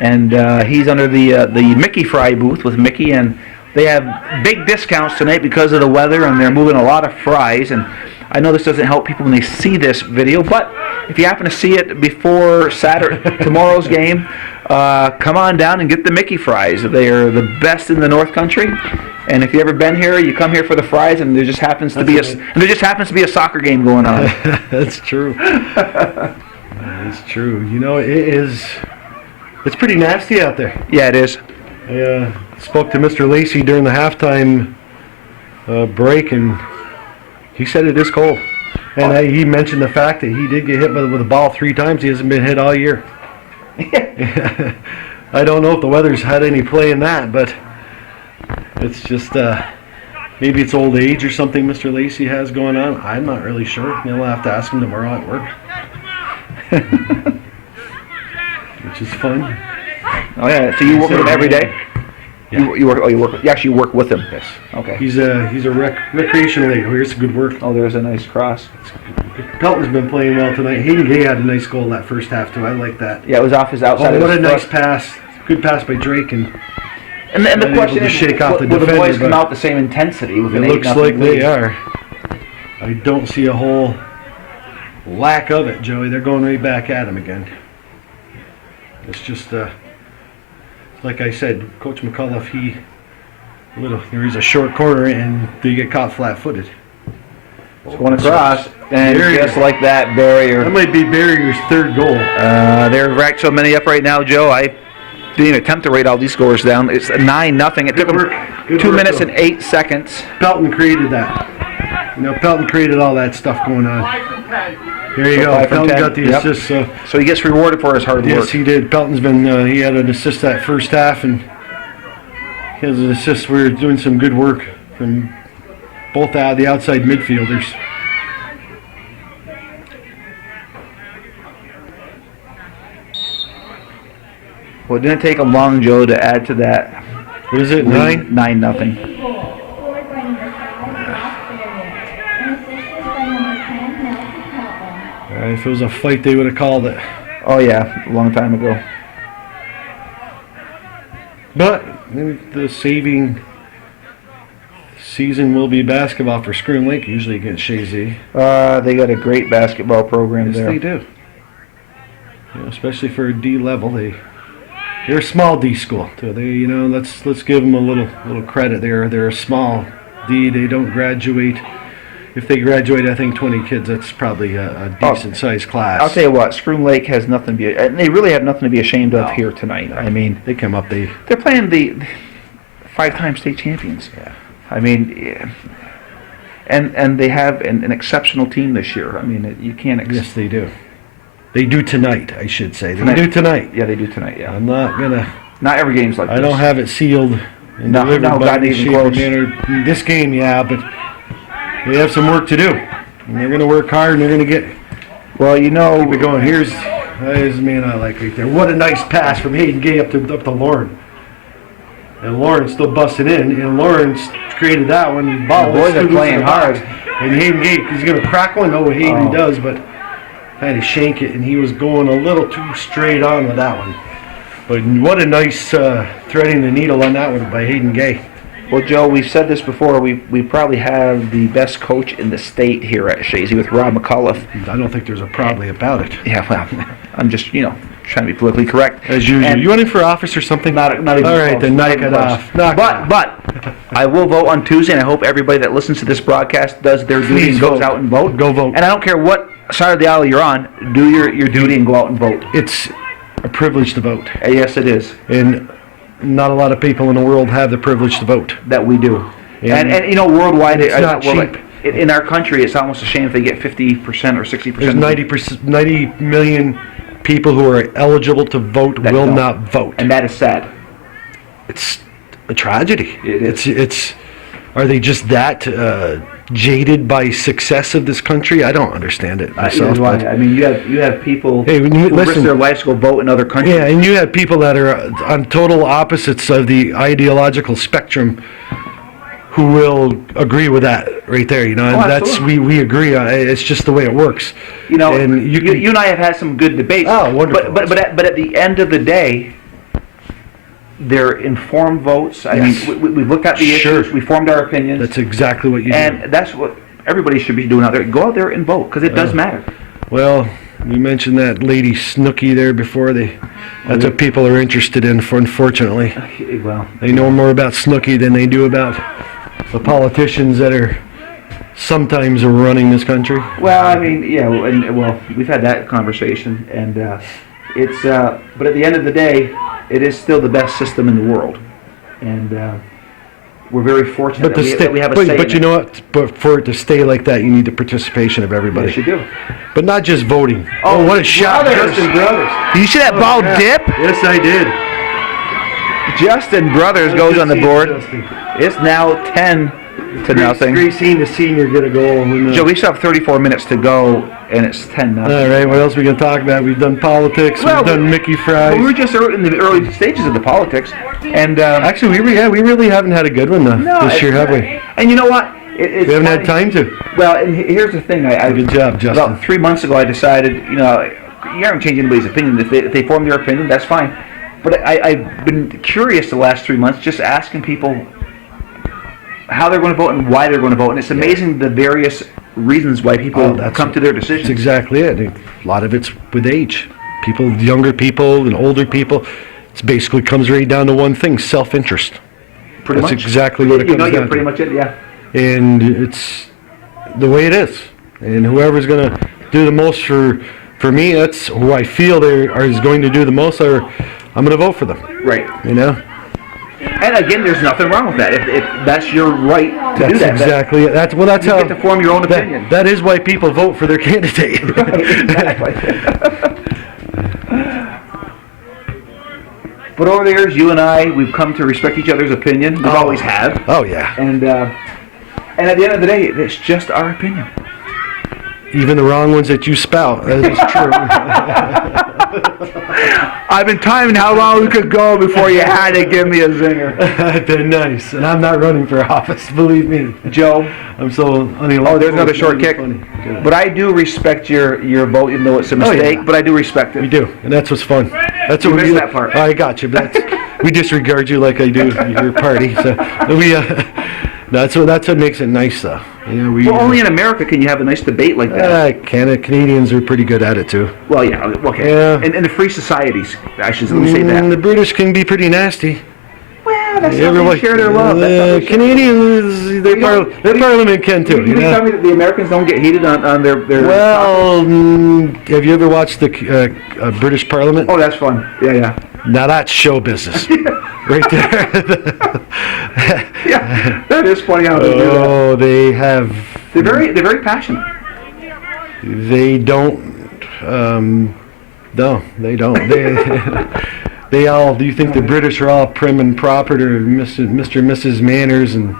and he's under the Mickey Fry booth with Mickey, and they have big discounts tonight because of the weather, and they're moving a lot of fries. And I know this doesn't help people when they see this video, but if you happen to see it before tomorrow's game, come on down and get the Mickey fries. They are the best in the North Country. And if you've ever been here, you come here for the fries, and there just happens to be a soccer game going on. That's true. That's true. You know, it's pretty nasty out there. Yeah, it is. I spoke to Mr. Lacey during the halftime break, and he said it is cold. And he mentioned the fact that he did get hit with a ball 3 times. He hasn't been hit all year. I don't know if the weather's had any play in that, but it's just maybe it's old age or something Mr. Lacey has going on. I'm not really sure. You'll have to ask him tomorrow at work. Which is fun. Oh yeah. So you work with him every day? Yeah. You actually work with him. Yes. Okay. He's a recreational aide. Oh, here's some good work. Oh, there's a nice cross. Pelton's been playing well tonight. Hayden Gay had a nice goal that first half too. I like that. Yeah, it was off his outside. Oh, what of his a nice foot. pass! Good pass by Drake, and the question is, shake off the will the boys defender, come but out the same intensity? With it an looks 8-0 like they lead? are. I don't see a whole lack of it, Joey. They're going right back at him again. It's just like I said, Coach McCullough. He's a short corner, and they get caught flat-footed. It's going across, and Barrier. just like that, Barrier. That might be Barrier's 3rd goal. They're racked so many up right now, Joe. I didn't even attempt to write all these scores down. It's 9-0. It took work. them Good 2 work, minutes though. and 8 seconds. Pelton created that. Pelton created all that stuff going on. 5 from 10. There you So go. 5 from Pelton 10. got the Yep. assist. So he gets rewarded for his hard work. Yes, he did. Pelton's been, he had an assist that first half, and he has an assist. We're doing some good work from both the outside midfielders. Well, it didn't take him long, Joe, to add to that. What is it, 9? 9-0. Scored by number 5, Barrier. An assist is by number 10, Nelson Pelton. If it was a fight, they would have called it. Oh, yeah, a long time ago. But the saving season will be basketball for Schroon Lake, usually against Chazy. They got a great basketball program Yes, there. they do. Especially for a D level, they're a small D school. So let's give them a little credit. They're a small D. They don't graduate. If they graduate, I think 20 kids. That's probably a decent sized class. I'll tell you what, Schroon Lake has nothing to be, and they really have nothing to be ashamed of No. here tonight. I mean, They come up. they're playing the 5-time state champions. Yeah. I mean, yeah. and they have an exceptional team this year. I mean, you can't. Yes, they do. They do tonight, I should say. They Tonight. do tonight. Yeah, they do tonight. Yeah, I'm not gonna. not every game's like I this. don't have it sealed and No, delivered no, by not any even shape or close. manner. This game, yeah, but they have some work to do. And they're going to work hard, and they're going to get Well, keep it going. Here's the man I like right there. What a nice pass from Hayden Gay up to Lauren. And Lauren's still busting in, and Lauren's created that one. Ball The boys are stood playing loose in the box. hard. And Hayden Gay, he's going to crack one. No, Hayden Oh. does, but had to shank it, and he was going a little too straight on with that one. But what a nice threading the needle on that one by Hayden Gay. Well, Joe, we've said this before. We probably have the best coach in the state here at Chazy with Rob McCullough. I don't think there's a probably about it. Yeah, well, I'm just trying to be politically correct. As usual. And you running for office or something? Not even All right, close, then not knock even it close. off. Knock it off. But I will vote on Tuesday, and I hope everybody that listens to this broadcast does their duty Please and goes vote. out and vote. Go vote. And I don't care what side of the aisle you're on, do your duty and go out and vote. It's a privilege to vote. Yes, it is. And not a lot of people in the world have the privilege to vote. That we do. And And worldwide, it's not cheap. In our country, it's almost a shame if they get 50% or 60%. There's 90 million people who are eligible to vote That will don't. not vote. And that is sad. It's a tragedy. It is. It's. Are they just that jaded by success of this country. I don't understand it myself. I mean, you have people Hey, when who you- risk listen. their lives to go vote in other countries. Yeah, and you have people that are on total opposites of the ideological spectrum who will agree with that right there, you know, and that's, absolutely. we agree on it. It's just the way it works. You know, and you, can- you and I have had some good debates. Oh, wonderful. But at the end of the day, they're informed votes. I Yes. mean, we looked at the Sure. issues, we formed our opinions, That's exactly what you do. and that's what everybody should be doing out there. Go out there and vote, because it does matter. Well, you mentioned that lady Snooki there before. That's what people are interested in, unfortunately. Well, They know more about Snooki than they do about the politicians that are sometimes running this country. well, I mean, yeah, we've had that conversation, and it's. But at the end of the day, it is still the best system in the world, and we're very fortunate that we have a say. but in you it. know what? But for it to stay like that, you need the participation of everybody. Yes, you do. But not just voting. Oh, what a shot! Justin Brothers. You see that ball dip? Yes, I did. Justin Brothers goes on the board. Justin. It's now 10 to nothing. Great seeing the senior get a goal. Joe, we still have 34 minutes to go, and it's 10 All nothing. right, what else we gonna talk about? We've done politics. Well, we've done Mickey Well, fries. we were just in the early stages of the politics, and Actually, we really haven't had a good one this year, have we? And you know what? It's We haven't had funny. time to. Well, and here's the thing. Good job, Justin. About 3 months ago, I decided, you aren't changing anybody's opinion. If they form their opinion, that's fine. But I've been curious the last 3 months, just asking people how they're going to vote and why they're going to vote. And it's amazing the various reasons why people come to their decisions. That's exactly it. A lot of it's with age. People, younger people and older people. It basically comes right down to one thing: self-interest. Pretty That's much. exactly what it comes down You're to. pretty much it, yeah. And it's the way it is. And whoever's going to do the most for me, that's who I feel is going to do the most, or I'm going to vote for them. Right. You know? And again, there's nothing wrong with that. If that's your right to do That's that. exactly it. That's You how get to form your own opinion. that is why people vote for their candidate. Right, exactly. But over the years, you and I, we've come to respect each other's opinion. We always have. Oh yeah. And at the end of the day, it's just our opinion. Even the wrong ones that you spout. That is true. I've been timing how long we could go before you had to give me a zinger. They're nice, and I'm not running for office. Believe me. Joe. I'm so unelectable. Oh, there's another It's short not kick. even funny. But I do respect your vote, even though it's a mistake. yeah. But I do respect it. We do, and that's what's fun. That's You what we missed that part. Oh, I got you, but we disregard you like I do your party. So we, that's what makes it nice, though. You know, Well, only in America can you have a nice debate like that. Canadians are pretty good at it too. Well, yeah, okay. Yeah. And the free societies, let me say that. The British can be pretty nasty. Well, that's how they share their love. That's how they share Canadians, their parliament can too. You You tell know? me that the Americans don't get heated on their Well, have you ever watched the British Parliament? Oh, that's fun. Yeah. Now that's show business, right there. Yeah, that is funny how they do that. Oh, they have. They're very passionate. They don't. No, they don't. They all. Do you think the British are all prim and proper to Mr. and Mrs. Manners and?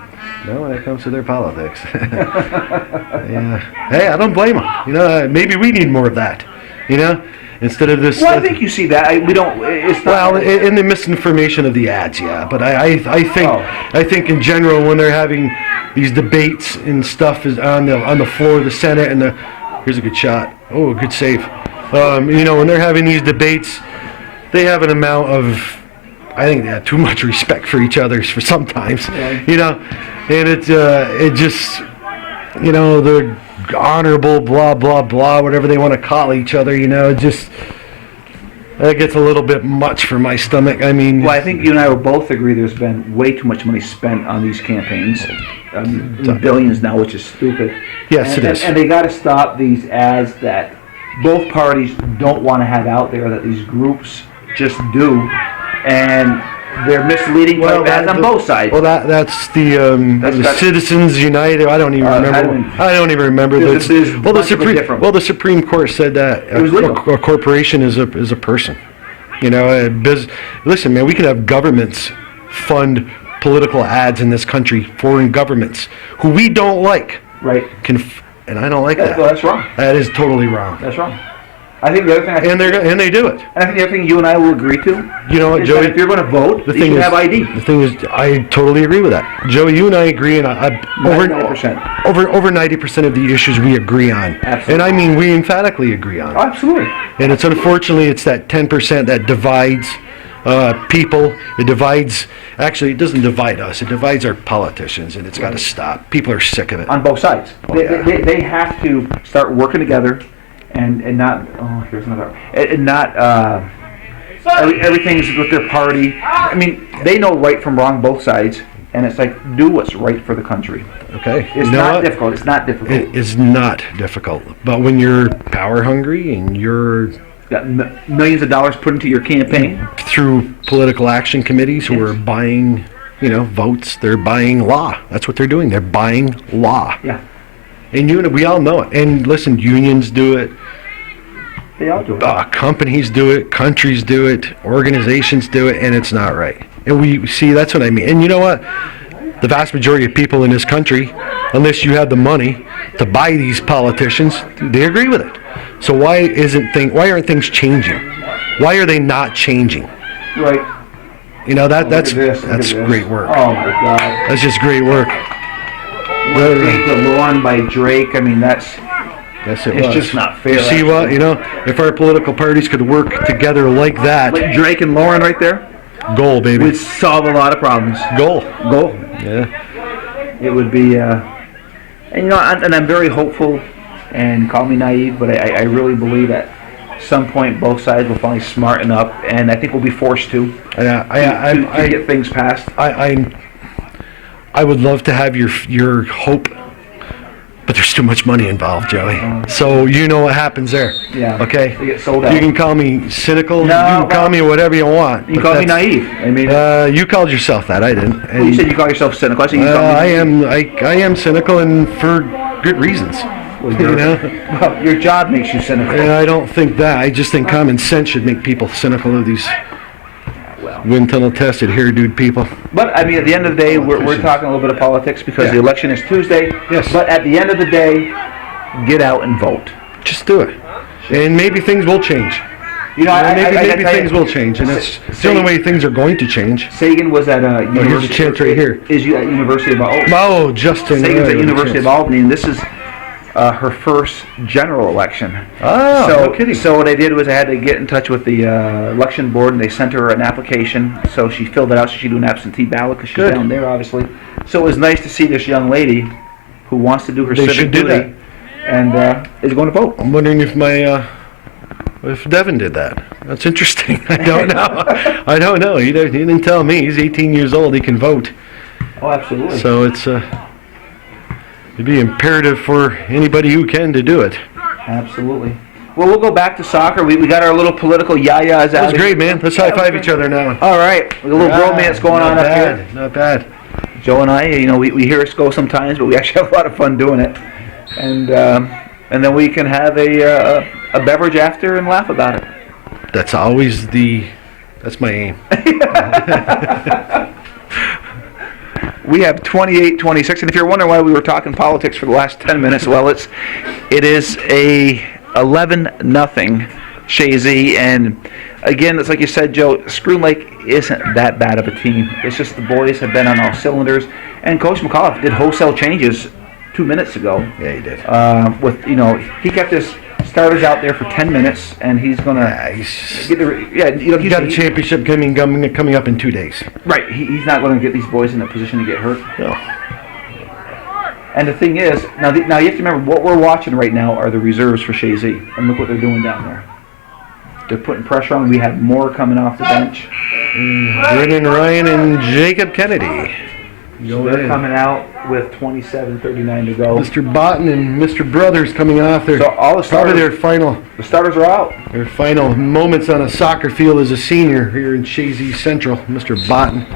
No, when it comes to their politics. Yeah. Hey, I don't blame them. You know, maybe we need more of that. You know, instead of this. Well, I think you see that. We don't. It's not. Well, in the misinformation of the ads, yeah. But I think Oh. I think in general when they're having these debates and stuff is on the floor of the Senate and here's a good shot. Oh, a good save. You know, when they're having these debates, they have an amount of, I think they have too much respect for each other for sometimes. Yeah. You know, and it just, you know, they're honorable, blah blah blah, whatever they want to call each other. You know, it just. That gets a little bit much for my stomach. I mean, Well, I think you and I will both agree there's been way too much money spent on these campaigns. Billions now, which is stupid. Yes, it is. And they got to stop these ads that both parties don't want to have out there, that these groups just do. And they're misleading ads on both sides. Well, that's the Citizens United. I don't even remember. I don't even remember. The Supreme Court said that It was legal. a corporation is a person. You know, listen, man, we could have governments fund political ads in this country, foreign governments who we don't like. Right. And I don't like that. Well, that's wrong. That is totally wrong. That's wrong. I think the other thing, And they do it. and I think the other thing you and I will agree to, You know what, is Joey? that if you're going to vote, you should have ID. The thing is, I totally agree with that. Joey, you and I agree, and over 99%. over 90% of the issues we agree on. Absolutely. And I mean, we emphatically agree on. Oh, absolutely. And it's unfortunately, it's that 10% that divides people. It divides. Actually, it doesn't divide us. It divides our politicians, and it's got to stop. People are sick of it. On both sides. Yeah. They have to start working together, and not. Oh, here's another. And not. Everything's with their party. I mean, they know right from wrong, both sides, and it's like, do what's right for the country. Okay. It's You know not what? difficult. It's not difficult. It is not difficult. But when you're power hungry and you're Got millions of dollars put into your campaign. through political action committees who Yes. are buying, votes, they're buying law. That's what they're doing. They're buying law. Yeah. And we all know it. And listen, unions do it. They all do it. Companies do it, countries do it, organizations do it, and it's not right. And we see, that's what I mean. And you know what? The vast majority of people in this country, unless you have the money to buy these politicians, they agree with it. So why aren't things changing? Why are they not changing? Right. That's Look at this. great work. Oh my God. That's just great work. Drake the Lawn by Drake. I mean, Yes, it it's was. just not fair. You see what? If our political parties could work together like that, Like Drake and Lauren right there goal, baby. would solve a lot of problems. Goal. Goal. Yeah. It would be, and I'm very hopeful. And call me naive, but I really believe at some point both sides will finally smarten up, and I think we'll be forced to get things passed. I would love to have your hope, but there's too much money involved, Joey. So you know what happens there. Yeah. Okay. They get sold out. You can call me cynical. No, you can call me whatever you want. You but call me that's- naive. I mean, You called yourself that. I didn't. well, you said you call yourself cynical. I said you call me naive. I am cynical, and for good reasons. Well, your job makes you cynical. And I don't think that. I just think common sense should make people cynical of these Well, wind tunnel tested hair-dude people. but I mean, at the end of the day, we're talking a little bit of politics because the election is Tuesday. Yes. But at the end of the day, get out and vote. Just do it, and maybe things will change. Maybe things will change, and it's the only way things are going to change. Sagan was at University. here's a chance right here. Is at University of Albany. Oh, Justin. Sagan's at University of Albany, and this is her first general election. Oh, no kidding. So what I did was I had to get in touch with the election board, and they sent her an application. So she filled it out so she could do an absentee ballot because she's Good. down there, obviously. So it was nice to see this young lady who wants to do her They civic should do duty and is going to vote. I'm wondering if if Devin did that. That's interesting. I don't know. I don't know. He didn't tell me. He's 18 years old. He can vote. Oh, absolutely. So it'd be imperative for anybody who can to do it. Absolutely. Well, we'll go back to soccer. We got our little political yayas That out. was great, man. Let's high five each other now. All right, a little bromance going on up here. Not bad. Joe and I, we hear us go sometimes, but we actually have a lot of fun doing it. And then we can have a beverage after and laugh about it. That's my aim. We have 28-26, and if you're wondering why we were talking politics for the last 10 minutes, well, it is a 11-0 Chazy, and again, it's like you said, Joe, Schroon Lake isn't that bad of a team. It's just the boys have been on all cylinders, and Coach McAuliffe did wholesale changes 2 minutes ago. Yeah, he did. He kept his starters out there for 10 minutes, and he's gonna get the He's got a championship coming up in 2 days. right. He's not going to get these boys in a position to get hurt. No. And the thing is, now you have to remember what we're watching right now are the reserves for Chazy, and look what they're doing down there. They're putting pressure on. We have more coming off the bench. Brendan Ryan and Jacob Kennedy. So they're coming out with 27:39 to go. Mr. Botten and Mr. Brothers coming off their So all the probably starters, the starters are out. their final moments on a soccer field as a senior here in Chazy Central. Mr. Botten.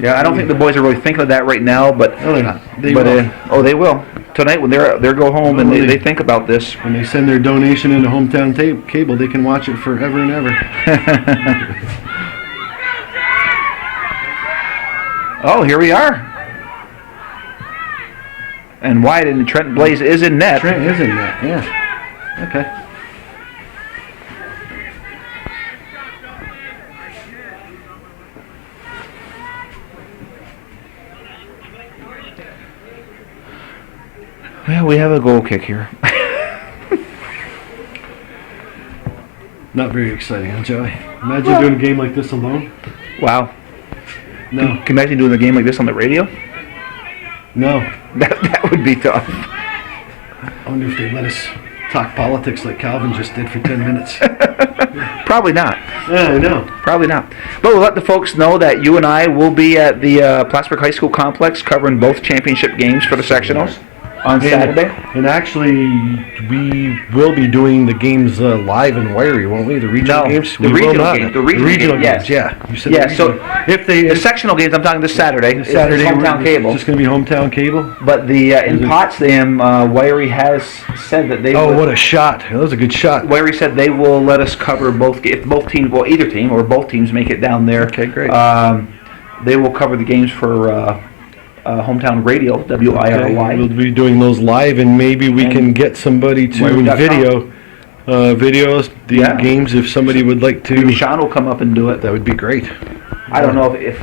Yeah, I don't think the boys are really thinking of that right now, but No, they're not. They but will. they will tonight when they go home and they think about this. When they send their donation into hometown cable, they can watch it forever and ever. Oh, here we are. and wide, and Trent Blaze is in net. Trent is in net, yeah. Okay. Well, we have a goal kick here. Not very exciting, huh, Joey? Imagine doing a game like this alone. Wow. No. Can you imagine doing a game like this on the radio? No. That would be tough. I wonder if they let us talk politics like Calvin just did for 10 minutes. Probably not. Yeah, I know. Probably not. But we'll let the folks know that you and I will be at the Plattsburgh High School complex covering both championship games for the sectionals on Saturday. And actually, we will be doing the games live in Wiry, won't we? The regional games? The We will regional not. games. The regional games, games, yes. yeah. You said Yeah, the so regional. If they... The sectional games, I'm talking this Saturday. Saturday, it's hometown cable. It's just going to be hometown cable? But the in Potsdam, Wiry has said that they Oh, would, what a shot. That was a good shot. Wiry said they will let us cover both, if both teams, well, either team or both teams make it down there. Okay, great. They will cover the games for hometown radio, WIRY. We'll be doing those live, and maybe we can get somebody to Wiry.com. videos the games if somebody would like to. Maybe Sean will come up and do it. That would be great. I don't know if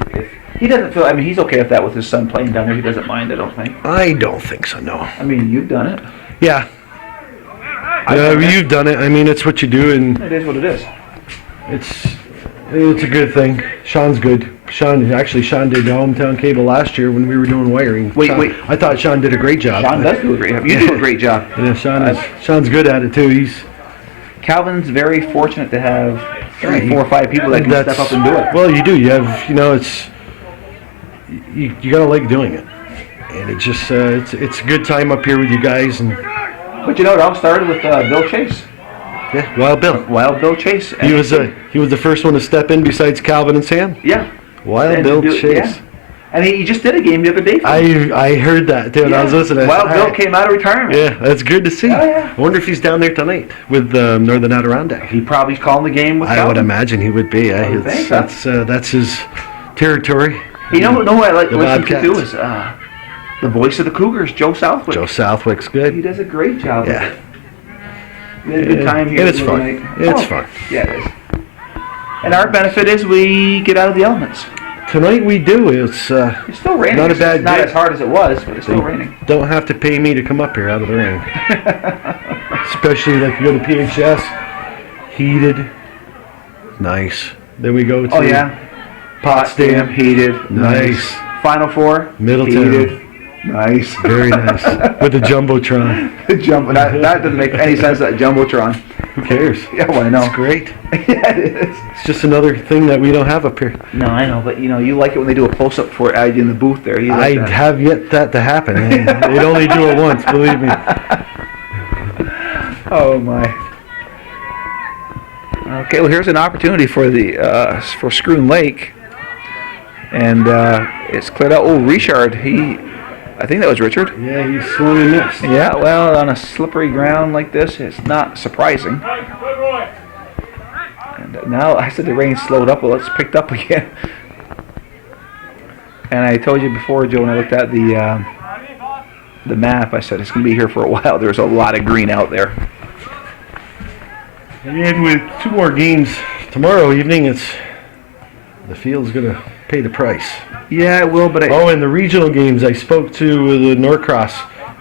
he doesn't feel. I mean, he's okay with that with his son playing down there. He doesn't mind. I don't think. I don't think so, no. I mean, you've done it. Yeah. You've done it. I mean, it's what you do, and It is what it is. it's a good thing. Sean's good. Sean did the hometown cable last year when we were doing wiring. Wait. I thought Sean did a great job. Sean does do a great job. You do a great job. Yeah, Sean's good at it too. Calvin's very fortunate to have 3, 4, 5 people that can step up and do it. Well, you do. You have, you gotta like doing it, and it's just it's a good time up here with you guys. And But it all started with Bill Chase. yeah, Wild Bill Chase. He was the first one to step in besides Calvin and Sam. Yeah. Wild Bill Chase. Yeah. And he just did a game the other day. I heard that too, and I was listening. Wild Bill came out of retirement. Yeah, that's good to see. Oh, yeah. I wonder if he's down there tonight with Northern Adirondack. He probably calling the game with I Calvin. would imagine he would be. would think, huh? That's his territory. You know what I like The listening to Wildcats. is the voice of the Cougars, Joe Southwick. Joe Southwick's He good. does a great job Yeah. with it. We had a good time here. And it's the other fun. night. It's fun. Yeah, it is. And our benefit is we get out of the elements. Tonight we do. It's It's still raining. Not a It's bad not day. as hard as it was, but it's still raining. don't have to pay me to come up here out of the rain. Especially like you go to PHS, heated, nice. Then we go to Potsdam, heated, Nice. Final Four, Middletown. heated, nice. Very nice. With the Jumbotron. That doesn't make any sense, that Jumbotron. Who cares? Yeah, well, I know. It's great. Yeah, it is. It's just another thing that we don't have up here. No, I know, but you like it when they do a close-up for it in the booth there. You like I that. have yet that to happen. They'd only do it once, believe me. Oh my. Okay, well here's an opportunity for the for Schroon Lake, and it's cleared out. Oh, Richard, I think that was Richard. Yeah, he's swung and missed. Yeah, well, on a slippery ground like this, it's not surprising. Good boy. And now I said the rain slowed up. Well, it's picked up again. And I told you before, Joe, when I looked at the map, I said it's going to be here for a while. There's a lot of green out there. And with 2 more games tomorrow evening, the field's going to pay the price. Yeah, it will, but Oh, and the regional games, I spoke to the Norcross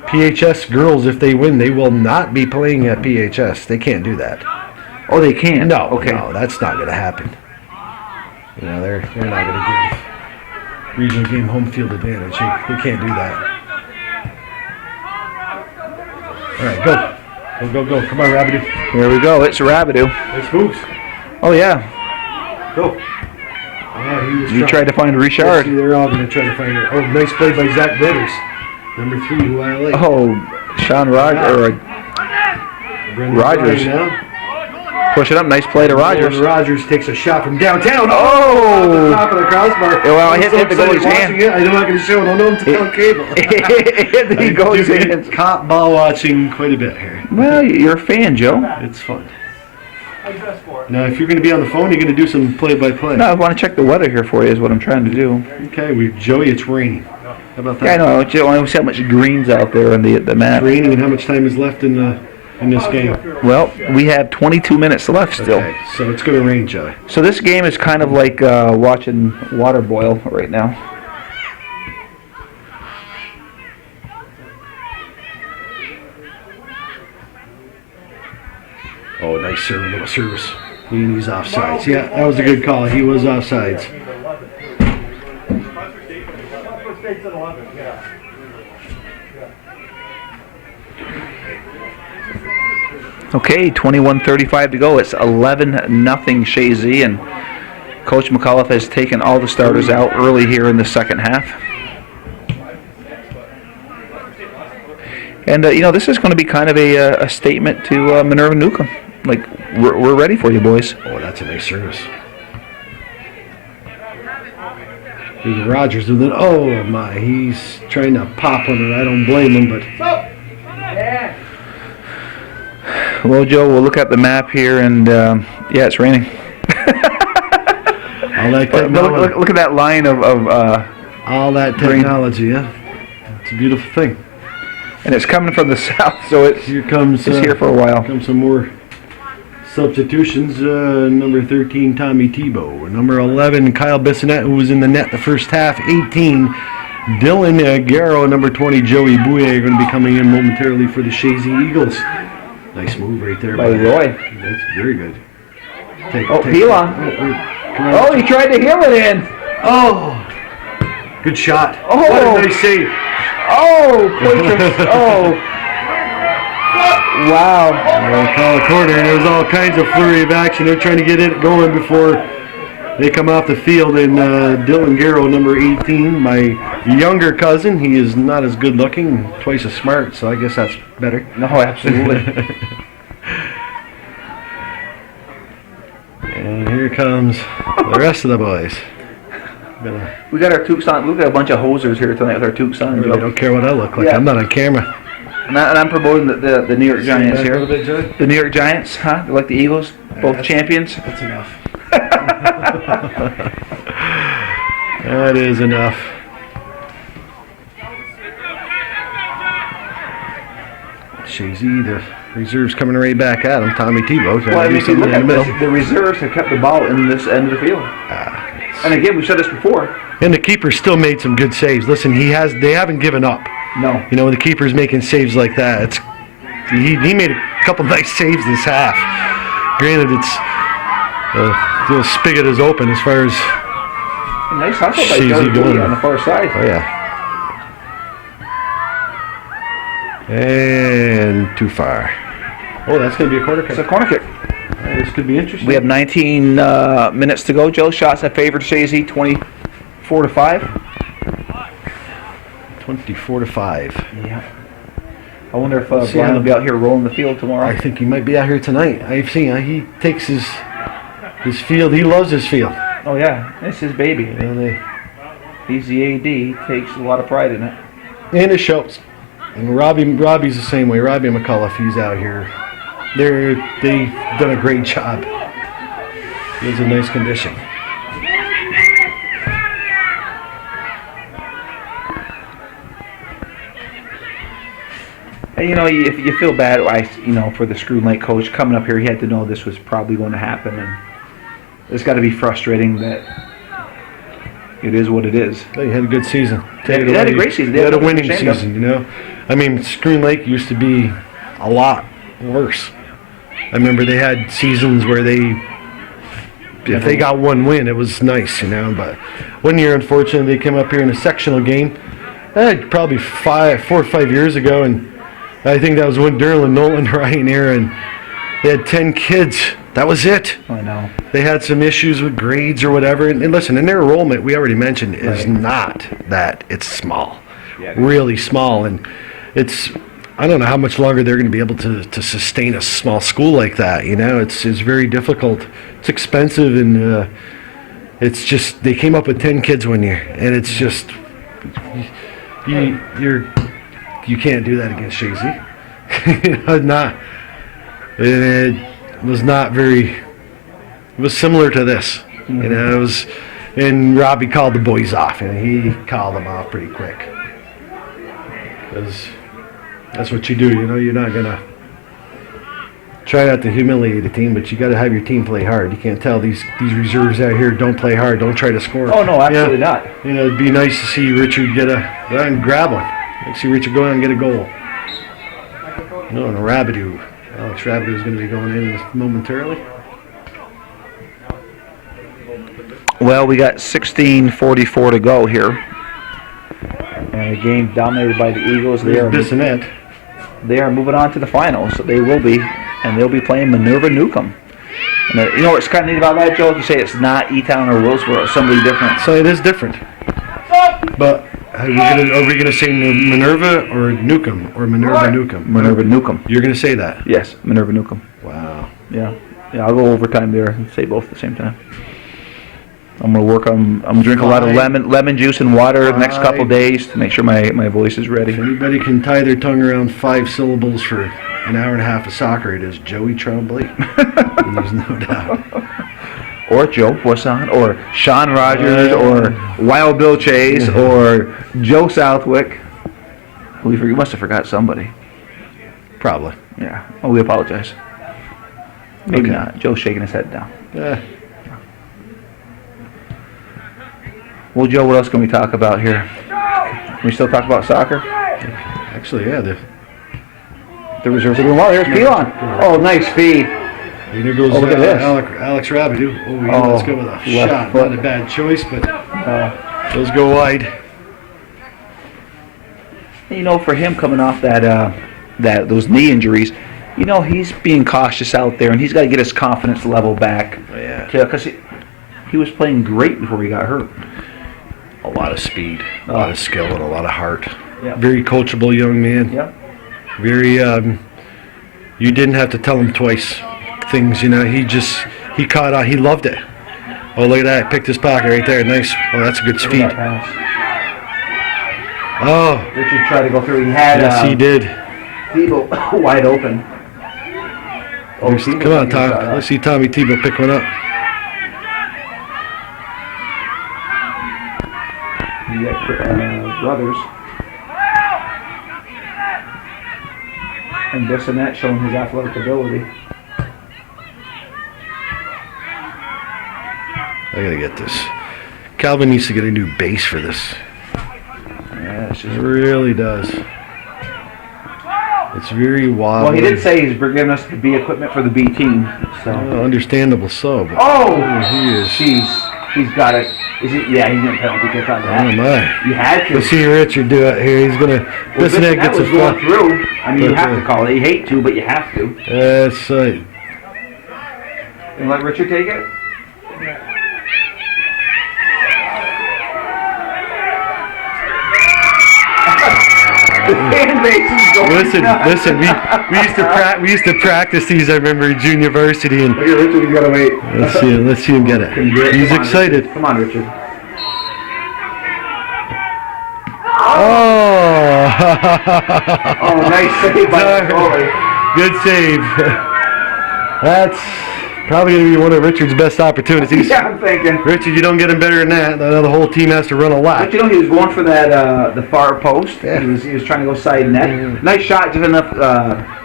PHS girls. If they win, they will not be playing at PHS. They can't do that. oh, they can't. No, Okay. no, that's not going to happen. They're not going to give regional game home field advantage. They can't do that. All right, go. Go. Come on, Rabbity. Here we go. It's Rabideau. Nice moves. Oh, yeah. Go. You tried to find Richard. They're all going to try to find her. Oh, nice play by Zach Bitters. Number 3, who I like. Oh, Sean Rogers. Brendler Rogers. now. Push it up. Nice play to Rogers. Rogers takes a shot from downtown. Oh! Top of the crossbar. Well, I'm hit so the goalie's excited hand. watching it. I'm not going to show it on hometown cable. He goes in. It's caught ball watching quite a bit here. Well, you're a fan, Joe. It's fun. Now, if you're going to be on the phone, you're going to do some play-by-play. No, I want to check the weather here for you is what I'm trying to do. Okay, Joey, it's raining. How about Yeah, I that? know. Joe, I don't see how much green's out there on the map. Raining, and how much time is left in this game? Well, we have 22 minutes left still. Okay, so it's going to rain, Joey. So this game is kind of like watching water boil right now. Oh, nice serve, little service. He's offsides. Yeah, that was a good call. He was offsides. Okay, 21:35 to go. It's 11-0 Chazy, and Coach McAuliffe has taken all the starters out early here in the second half. And this is going to be kind of a statement to Minerva Newcomb. Like, we're ready for you, boys. Oh, that's a nice service. Here's Rogers with it. Oh my, he's trying to pop on it. I don't blame him, but Well, Joe, we'll look at the map here, and yeah, it's raining. all that technology, Look at that line of all that technology, yeah. It's a beautiful thing. and it's coming from the south, so it's Here comes here for a while. Comes some more substitutions. Number 13, Tommy Tebow. Number 11, Kyle Bissonette, who was in the net the first half. 18, Dylan Garrow. Number 20, Joey Bouye, are going to be coming in momentarily for the Chazy Eagles. Nice move right there By Roy. That's very good. Pila. Come on. Oh, he tried to heel it in. Oh, good shot. Oh. What a nice save. Oh, Poitras. Oh. Wow. They call a corner, and there's all kinds of flurry of action. They're trying to get it going before they come off the field. And Dylan Garrow, number 18, my younger cousin, he is not as good looking, twice as smart, so I guess that's better. No, absolutely. And here comes the rest of the boys. We got our toques on. We've got a bunch of hosers here tonight with our toques on, They Joe. don't care what I look like. Yeah. I'm not on camera. And I'm promoting the New York Giants Back a here. little bit, Joey? The New York Giants, huh? They're like the Eagles, both champions. That's enough. That is enough. Chazy, the reserves coming right back at him. Tommy Tebow trying Well, I to mean, do if you something look in the at middle. this, the reserves have kept the ball in this end of the field. And again, we said this before. And the keeper still made some good saves. Listen, they haven't given up. No. You know, when the keeper's making saves like that, he made a couple nice saves this half. Granted, it's the little spigot is open as far as A nice hustle by Chazy George going. on the far side. oh yeah. And too far. Oh, that's going to be a corner It's a kick. corner kick. This could be interesting. We have 19 minutes to go. Joe, shots have favored Chazy 24-5. 24-5. Yeah. I wonder if see Brian how- will be out here rolling the field tomorrow. I think he might be out here tonight. I've seen he takes his field. He loves his field. Oh yeah, it's his baby. You know, He's the AD. He takes a lot of pride in it. and it shows. And Robbie's the same way. Robbie McAuliffe, he's out here. They've done a great job. He's in nice condition. And you feel bad, for the Schroon Lake coach coming up here. He had to know this was probably going to happen, and it's got to be frustrating that it is what it is. They had a good season. They had a great season. They had a nothing to winning be ashamed of. season, you know. I mean, Schroon Lake used to be a lot worse. I remember they had seasons where if they got one win, it was nice, you know. But one year, unfortunately, they came up here in a sectional game, probably 4 or 5 years ago, and I think that was when Derlin Nolan Ryan era, and they had 10 kids. That was it. I know. They had some issues with grades or whatever. And listen, and their enrollment, we already mentioned, is not that. It's small. Yeah. Really small. And I don't know how much longer they're going to be able to sustain a small school like that. You know, it's very difficult. It's expensive, and it's just, they came up with 10 kids one year. And it's just, you can't do that against Chazy. It was not very. It was similar to this, you know. And Robbie called the boys off, and he called them off pretty quick. Because that's what you do. You know, you're not gonna try not to humiliate a team, but you got to have your team play hard. You can't tell these reserves out here don't play hard, don't try to score. Oh no, absolutely not. You know, it'd be nice to see Richard go out and grab one. Let's see Richard go out and get a goal. No, and Rabideau. Alex Rabideau is going to be going in momentarily. Well, we got 16:44 to go here. And a game dominated by the Eagles. They are moving on to the finals. So they will be, and they'll be playing Minerva Newcomb. And you know what's kind of neat about that, Joe? You say it's not E-Town or Willsboro, it's somebody different. So it is different. But are we gonna say Minerva or Newcomb or Minerva Newcomb? Minerva Newcomb. You're gonna say that? Yes, Minerva Newcomb. Wow. Yeah, I'll go overtime there and say both at the same time. I'm gonna work on. I'm drinking a lot of lemon juice and water the next couple days to make sure my voice is ready. If anybody can tie their tongue around 5 syllables for an hour and a half of soccer, it is Joey Tremblay. There's no doubt. Or Joe Poisson, or Sean Rogers, or Wild Bill Chase, or Joe Southwick. We must have forgot somebody. Probably. Yeah. Oh, we apologize. Maybe Okay. not. Joe's shaking his head down. Yeah. Well, Joe, what else can we talk about here? Can we still talk about soccer? Actually, yeah. The reserves are doing well. There's Pelon. Oh, nice feed. There goes look at this. Alex Rabideau. Oh, yeah, let's go with a shot. foot. Not a bad choice, but those go wide. You know, for him coming off those knee injuries, you know, he's being cautious out there, and he's got to get his confidence level back. Yeah. Because he was playing great before he got hurt. A lot of speed, a lot of skill, and a lot of heart. Yeah. Very coachable young man. Yep. Very, you didn't have to tell him twice things, you know. He caught on. He loved it. Oh, look at that. Picked his pocket right there. Nice. Oh, that's a good speed. Oh. Richard tried to go through. He had. Yes, he did. Tebow wide open. Oh, Come on, Tom. Let's see Tommy Tebow pick one up. You got Brothers. And Bissonette showing his athletic ability. I gotta get this. Calvin needs to get a new base for this. Yeah, it's It just, really does. It's very wild. well, he did say he's giving us the B equipment for the B team. So. Understandable so. But Oh, he is. He's got it. Is it? Yeah, he's getting penalty kick on that. Oh my. You had to. Let's see Richard do it here. He's gonna. Well, Bissonette that gets was a going fun. through. I mean, you But, have to call it. You hate to, but you have to. That's And let Richard take it. The fan base is going nuts. Listen. We used to practice these. I remember in junior varsity, and Look at Richard, you gotta wait. let's see him get it. Can you do it? He's Come on, excited. Richard. Come on, Richard. Oh! Oh, nice save by the goalie. Good save. That's probably going to be one of Richard's best opportunities. Yeah, I'm thinking. Richard, you don't get him better than that. The whole team has to run a lot. But you know, he was going for that the far post. Yeah. He was trying to go side net. Nice shot, just enough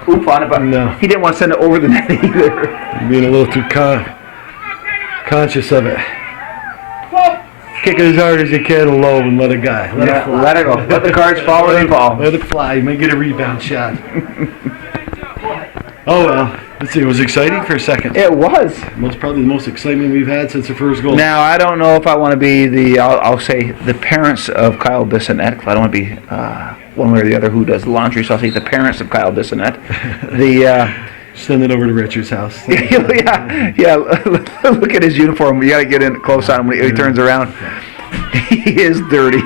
oomph on it, but No. he didn't want to send it over the net either. Being a little too conscious of it. Kick it as hard as you can low and let it go. Let it go. Let the cards fall where they fall. Let it fly. You may get a rebound shot. Oh well. Let's see. It was exciting for a second. It was. Probably the most excitement we've had since the first goal. Now, I don't know if I want to be I'll say the parents of Kyle Bissonette. I don't want to be one way or the other who does laundry, so I'll say the parents of Kyle Bissonette. Send it over to Richard's house. yeah. Look at his uniform. You got to get in close on him when he turns around. He is dirty.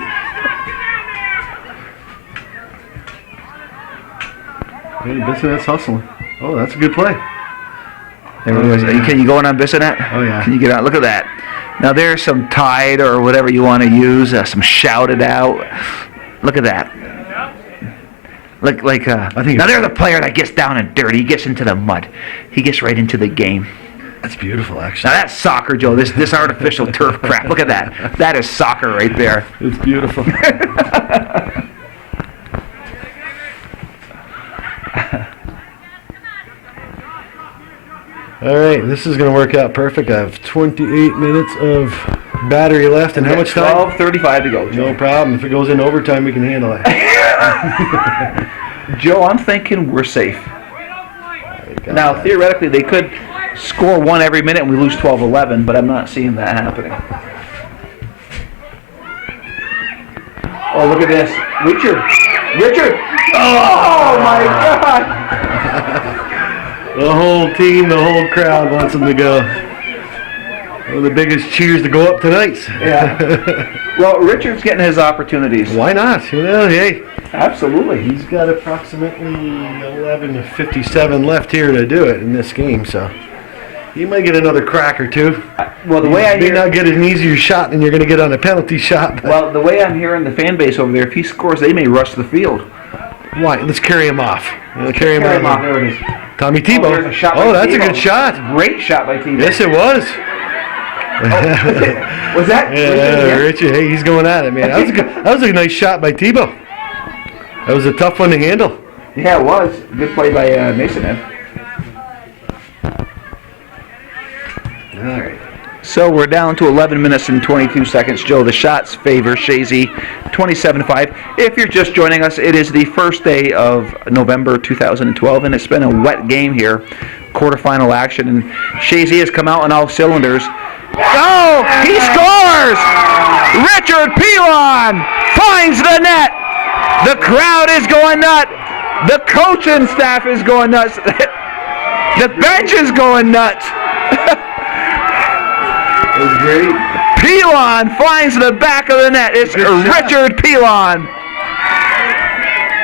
Hey, Bissonette's hustling. Oh, that's a good play. There it is. Can you go in on Bissonette? Oh, yeah. Can you get out? Look at that. Now there's some Tide or whatever you want to use, some shouted out. Look at that. Now there's a player that gets down and dirty. He gets into the mud. He gets right into the game. That's beautiful, actually. Now that's soccer, Joe. This artificial turf crap. Look at that. That is soccer right there. It's beautiful. All right, this is going to work out perfect. I have 28 minutes of battery left, and how much time? 12:35 to go, Joe. No problem. If it goes in overtime, we can handle it. Joe, I'm thinking we're safe. Now, theoretically, they could score one every minute and we lose 12-11, but I'm not seeing that happening. Oh, look at this. Richard! Oh, my God! The whole team, the whole crowd wants him to go. One of the biggest cheers to go up tonight. Yeah. Well, Richard's getting his opportunities. Why not? You know, hey. Absolutely. He's got approximately 11:57 left here to do it in this game, so he might get another crack or two. Well, the way I may hear, not get an easier shot than you're going to get on a penalty shot. well, the way I'm hearing the fan base over there, if he scores, they may rush the field. Why? Let's carry him off. Carry him off. There it is. Tommy Oh, there's a Tebow. shot by Oh, that's a Tebow. good shot. Great shot by Tebow. Yes, it was. Was that? Yeah, Richard. Hey, he's going at it, man. That was a nice shot by Tebow. That was a tough one to handle. Yeah, it was. Good play by Mason. All right. So we're down to 11 minutes and 22 seconds. Joe, the shots favor Chazy 27-5. If you're just joining us, it is the first day of November 2012, and it's been a wet game here. Quarterfinal action, and Chazy has come out on all cylinders. Oh, he scores! Richard Pilon finds the net. The crowd is going nuts. The coaching staff is going nuts. The bench is going nuts. That was great. Pilon finds the back of the net. It's Richard Pilon.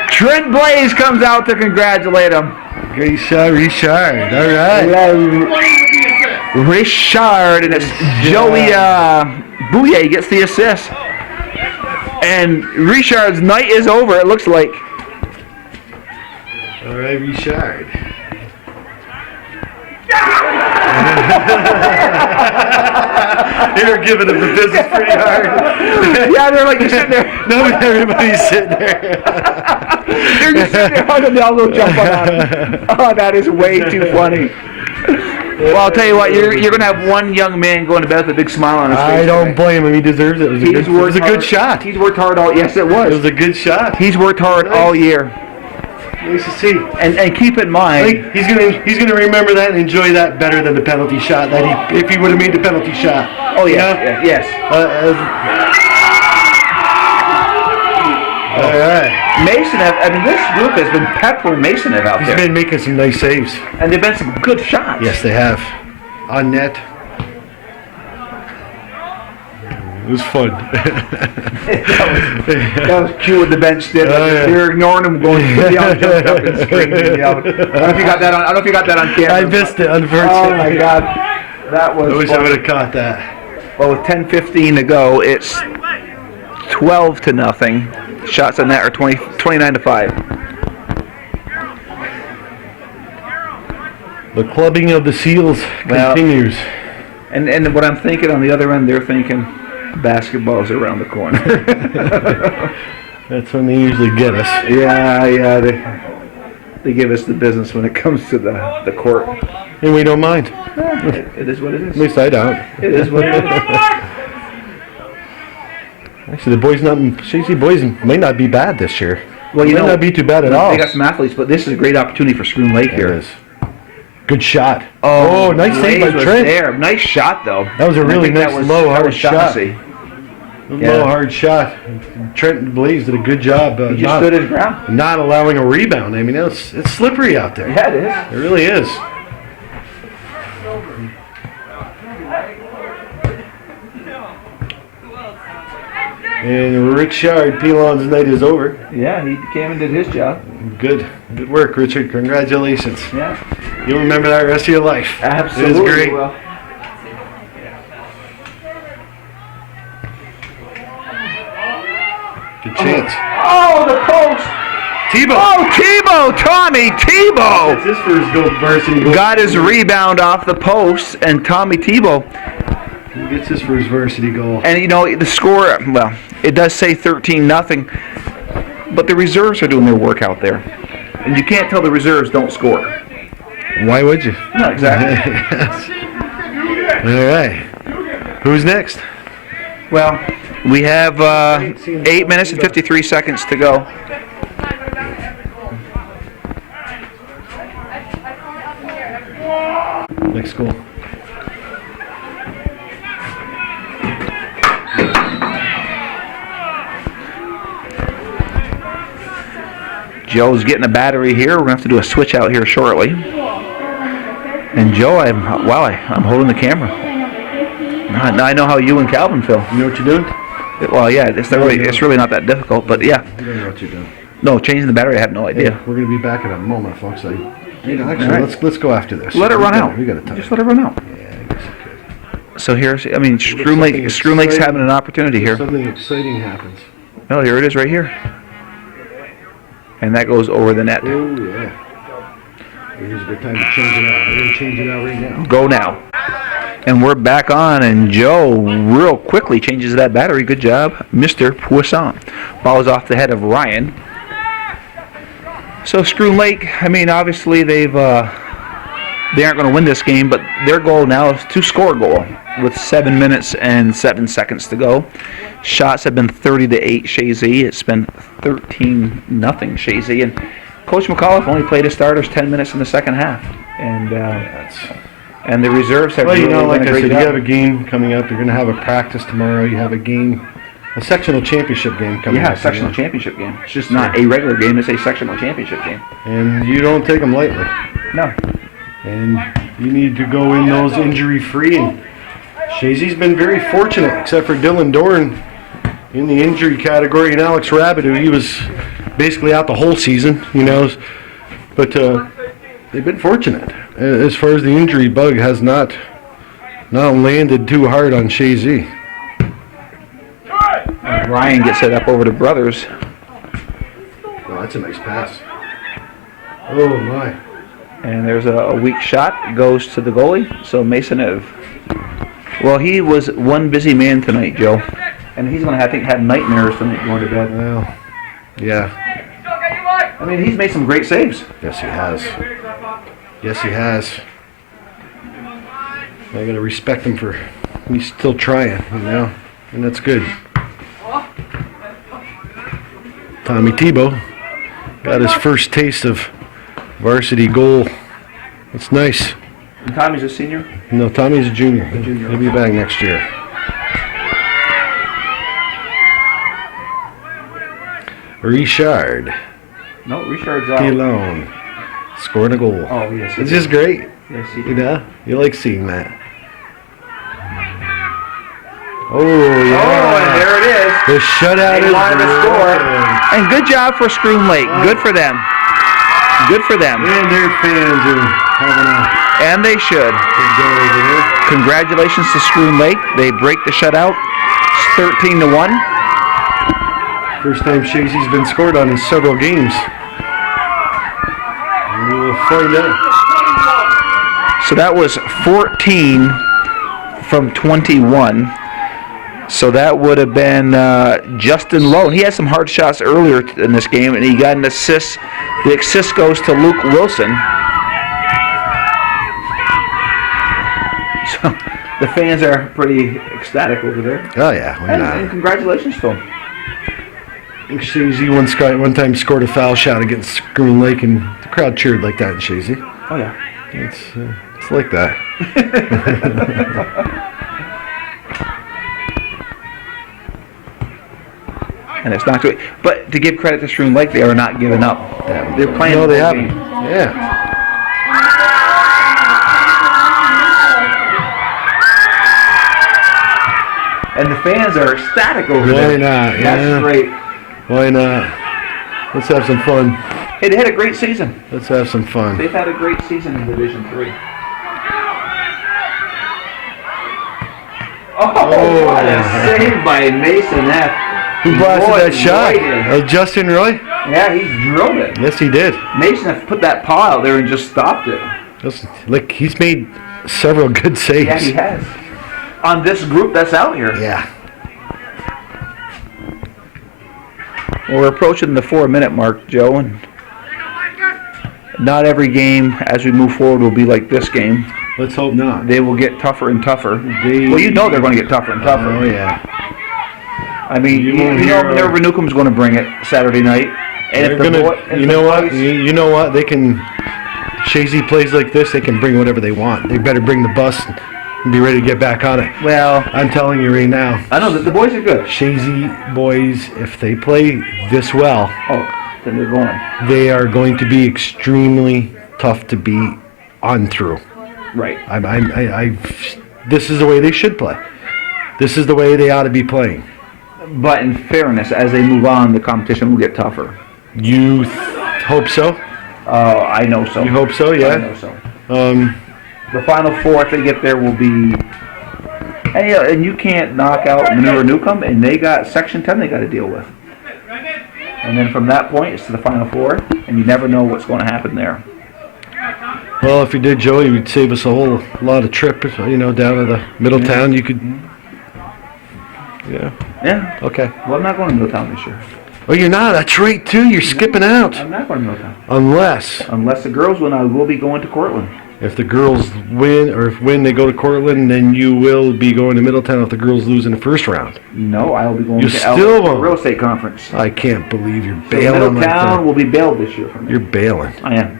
Trent Blaze comes out to congratulate him. Great shot, Richard. All right. Richard, and it's Joey Bouye gets the assist. And Richard's night is over, it looks like. All right, Richard. They're giving him the business pretty hard. Yeah, they're like, you're sitting there. No, everybody's sitting there. They're just sitting there hugging the elbow, jump on him. Oh, that is way too funny. Well, I'll tell you what, you're going to have one young man going to bed with a big smile on his face. I don't today. blame him. He deserves it. It was a good shot. He's worked hard all. Yes, it was. It was a good shot. He's worked hard all year. Nice to see. And keep in mind, He's gonna remember that and enjoy that better than the penalty shot. If he would have made the penalty shot. oh yeah, Yeah. yeah, yes. All right. Mason, I mean, this group has been peppering Mason out He's there, been making some nice saves. and they've been some good shots. Yes, they have. On net. It was fun. that was cute what the bench did. Oh, yeah. They were ignoring him, going, jumped up and screamed and yelled. I don't know if you got that on. I don't know if you got that on camera. I missed it, Oh unfortunately. my God, that was. I wish fun. I would have caught that. Well, with 10:15 to go, it's 12-0. Shots on net are 29-5. The clubbing of the seals Well, continues. And what I'm thinking on the other end, they're thinking basketball's around the corner. That's when they usually get us. yeah, they give us the business when it comes to the court. And we don't mind. It is what it At is. least I don't. It is what it is. Actually, the Chazy boys might not be bad this year. Well, you might know, not be too bad at all. They got some athletes, but this is a great opportunity for Schroon Lake It here. is. Good shot. Oh, nice save by Blaze was Trent. there. Nice shot, though. That was a And I really think that nice, was- low, that hard was shot. to see. Low, hard shot. Trent and Blaze did a good job. He just stood his ground. Not allowing a rebound. I mean, it's slippery out there. Yeah, it is. It really is. And Richard Pilon's night is over. Yeah, he came and did his job. Good work, Richard. Congratulations. Yeah, You'll remember that the rest of your life. absolutely. It was great. Well, Good chance. oh, the post! Tebow. Oh, Tebow! Tommy Tebow! That's his first varsity goal. Got his rebound off the post, and Tommy Tebow. He gets his first varsity goal. And you know the score. Well, it does say 13-0, but the reserves are doing their work out there, and you can't tell the reserves don't score. Why would you? No, exactly. Yes. All right. Who's next? Well, we have 8 minutes and 53 seconds to go. Next school. Joe's getting a battery here. We're going to have to do a switch out here shortly. And Joe, I'm holding the camera. Now I know how you and Calvin feel. You know what you're doing? Well, yeah, it's really not that difficult, but yeah. You don't know what you're doing. No, changing the battery, I have no idea. Hey, we're going to be back in a moment, folks. Actually, right. let's go after this. Let it run out. We got to talk. Just let it run out. Yeah, I guess I could. So Schroon Lake's having an opportunity here. Something exciting happens. Oh, here it is right here. And that goes over the net. Oh, yeah. Here's a good time to change it out. We're going to change it out right now. Go now. And we're back on, and Joe real quickly changes that battery. Good job, Mr. Poisson. Ball is off the head of Ryan. So Schroon Lake, obviously they aren't going to win this game, but their goal now is to score a goal with 7 minutes and 7 seconds to go. Shots have been 30-8 Chazy. It's been 13-0 Chazy, and Coach McAuliffe only played his starters 10 minutes in the second half, and the reserves have like done I a said, great you job. have a game coming up. You're going to have a practice tomorrow. You have a game, a sectional championship game coming up. Yeah, sectional championship game. It's just not a regular game. It's a sectional championship game. And you don't take them lightly. No. And you need to go in those injury-free. And Chazy's been very fortunate, except for Dylan Dorn in the injury category, and Alex Rabbit, who he was basically out the whole season, But they've been fortunate as far as the injury bug has not landed too hard on Chazy. Ryan gets it up over to Brothers. Oh, that's a nice pass. Oh, my. And there's a weak shot. Goes to the goalie. So Mason Ev. Well, he was one busy man tonight, Joe. And he's going to, I think, have nightmares tonight going to bed. Well, yeah. He's made some great saves. Yes, he has. Yes, he has. I got to respect him for he's still trying, and that's good. Tommy Tebow got his first taste of varsity goal. It's nice. And Tommy's a senior? No, Tommy's a junior. He'll be back next year. Richard No, Richard's out. Pilon scoring a goal. Oh, yes. It's just great. Yes, he did. You like seeing that. Oh, Oh, yeah. and there it is. The shutout They is wanted to score. rolling. And good job for Schroon Lake. Good for them. Good for them. And their fans are having a And they should. good day over there. Congratulations to Schroon Lake. They break the shutout. It's 13-1. First time Chazy's been scored on in several games. And we will find out. So that was 14 from 21. So that would have been Justin Lowe. He had some hard shots earlier in this game, and he got an assist. The assist goes to Luke Wilson. So the fans are pretty ecstatic over there. Oh, yeah. Why And not? congratulations to them. Chazy one time scored a foul shot against Schroon Lake, and the crowd cheered like that in Chazy. Oh, yeah. It's like that. And it's not good. But to give credit to Schroon Lake, they are not giving up. They're playing. No, the they whole haven't. game. Yeah. And the fans are ecstatic over Why there. not? That's Yeah. great. Why not? Let's have some fun. Hey, they had a great season. Let's have some fun. They've had a great season in Division III. Oh, what a save by Mason F. Who blasted Roy that shot? Roy Justin Roy? Yeah, he drilled it. Yes, he did. Mason F put that paw out there and just stopped it. Look, he's made several good saves. Yeah, he has. On this group that's out here. Yeah. Well, we're approaching the 4-minute mark, Joe, and Not every game as we move forward will be like this game. Let's hope not. They will get tougher and tougher. They- Well, you know they're going to get tougher and tougher. Oh yeah. I mean, You you won't know hear- Minerva Newcomb's going to bring it Saturday night. And They're if the gonna. boy, if You the know what? boys- You know what? They can. Chazy plays like this. They can bring whatever they want. They better bring the bus and be ready to get back on it. Well, I'm telling you right now. I know that the boys are good. Chazy boys, if they play this well, Oh, then they're going. they are going to be extremely tough to beat on through. Right. This is the way they should play. This is the way they ought to be playing. But in fairness, as they move on, the competition will get tougher. You hope so? I know so. You hope so? I Yeah. know so. Um, The Final Four, if they get there, will be... And you can't knock out Minerva Newcomb, and they got Section 10 they got to deal with. And then from that point, it's to the Final Four, and you never know what's going to happen there. well, if you did, Joey, you'd save us a whole lot of trip, down to the Middletown. You could... Yeah. Yeah. Okay. Well, I'm not going to Middletown this year. Oh, you're not? That's right, too. You're skipping out. I'm not going to Middletown. Unless The girls win, I will be going to Cortland. if the girls win, or if they go to Cortland, then you will be going to Middletown if the girls lose in the first round. No, I will be going You to still won't. Real Estate Conference. I can't believe you're So bailing like Middletown that. will be bailed this year from me. You're bailing. I am.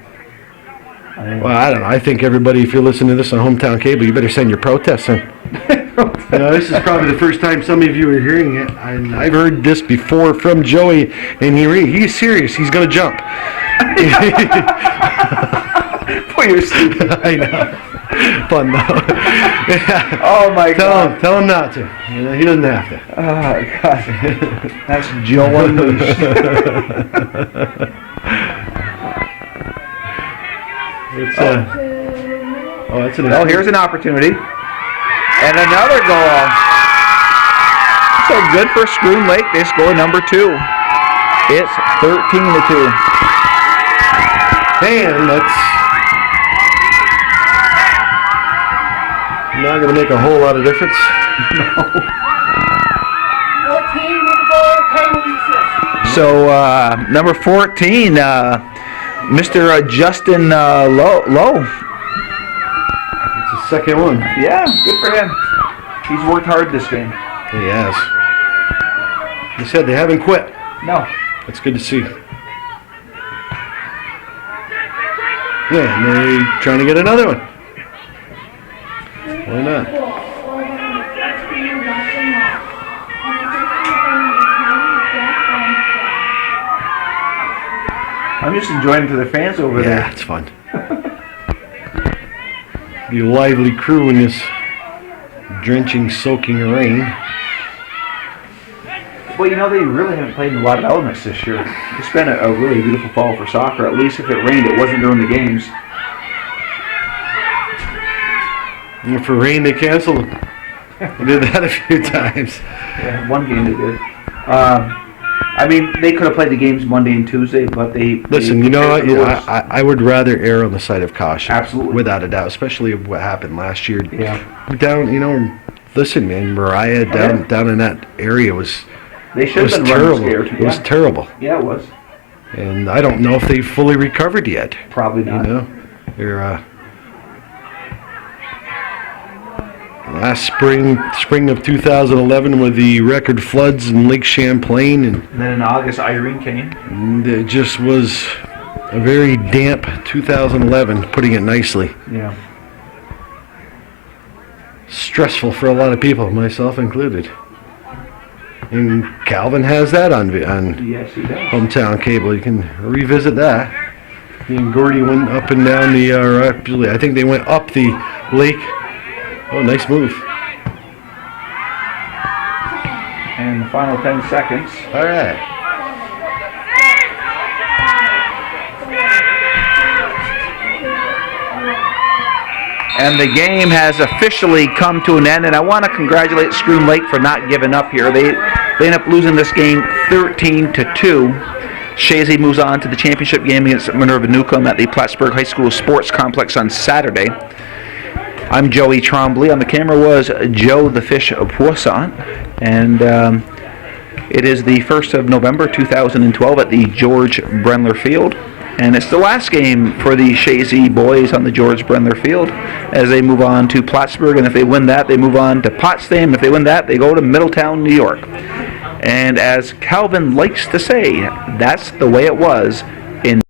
Well, I don't know. I think everybody, if you're listening to this on Hometown Cable, you better send your protests in. This is probably the first time some of you are hearing it. And I've heard this before from Joey, and he's serious. He's going to jump. Boy, you're stupid. I know. Fun though. Yeah. Oh my God. Tell him not to. He doesn't have to. Oh God. That's Joe Unleashed. It's that's an. Well, here's an opportunity. And another goal. So good for Schroon Lake. They score number 2. It's 13-2. And that's not going to make a whole lot of difference. 14 with the goal, 10 with the assist. So number 14, Mr. Justin Lowe. It's the second one. Yeah, good for him. He's worked hard this game. He has. He said they haven't quit. No. That's good to see. Yeah, and they're trying to get another one. Why not? I'm just enjoying it to the fans over Yeah, there. it's fun. Be a lively crew in this drenching, soaking rain. Well, they really haven't played in a lot of elements this year. It's been a really beautiful fall for soccer. At least if it rained, it wasn't during the games. And for rain, they canceled them. They did that a few times. Yeah, one game they did. They could have played the games Monday and Tuesday, but they... Listen, you know what? I would rather err on the side of caution. Absolutely. Without a doubt, especially what happened last year. Yeah. Down, listen, man, Mariah down in that area was... They It should was have been running terrible. scared. It was terrible. Yeah, it was. And I don't know if they fully recovered yet. Probably not. They're last spring of 2011 with the record floods in Lake Champlain, And then in August, Irene came. and it just was a very damp 2011, putting it nicely. Yeah. Stressful for a lot of people, myself included. And Calvin has that on Yes, he does. Hometown Cable. You can revisit that. Me and Gordy went up and down actually, I think they went up the lake. Oh, nice move. And the final 10 seconds. All right. And the game has officially come to an end, and I want to congratulate Schroon Lake for not giving up here. They end up losing this game 13-2. Chazy moves on to the championship game against Minerva Newcomb at the Plattsburgh High School Sports Complex on Saturday. I'm Joey Trombley. On the camera was Joe the Fish Poisson, and it is the 1st of November 2012 at the George Brendler Field. And it's the last game for the Chazy boys on the George Brendler Field as they move on to Plattsburgh. And if they win that, they move on to Potsdam. If they win that, they go to Middletown, New York. And as Calvin likes to say, that's the way it was in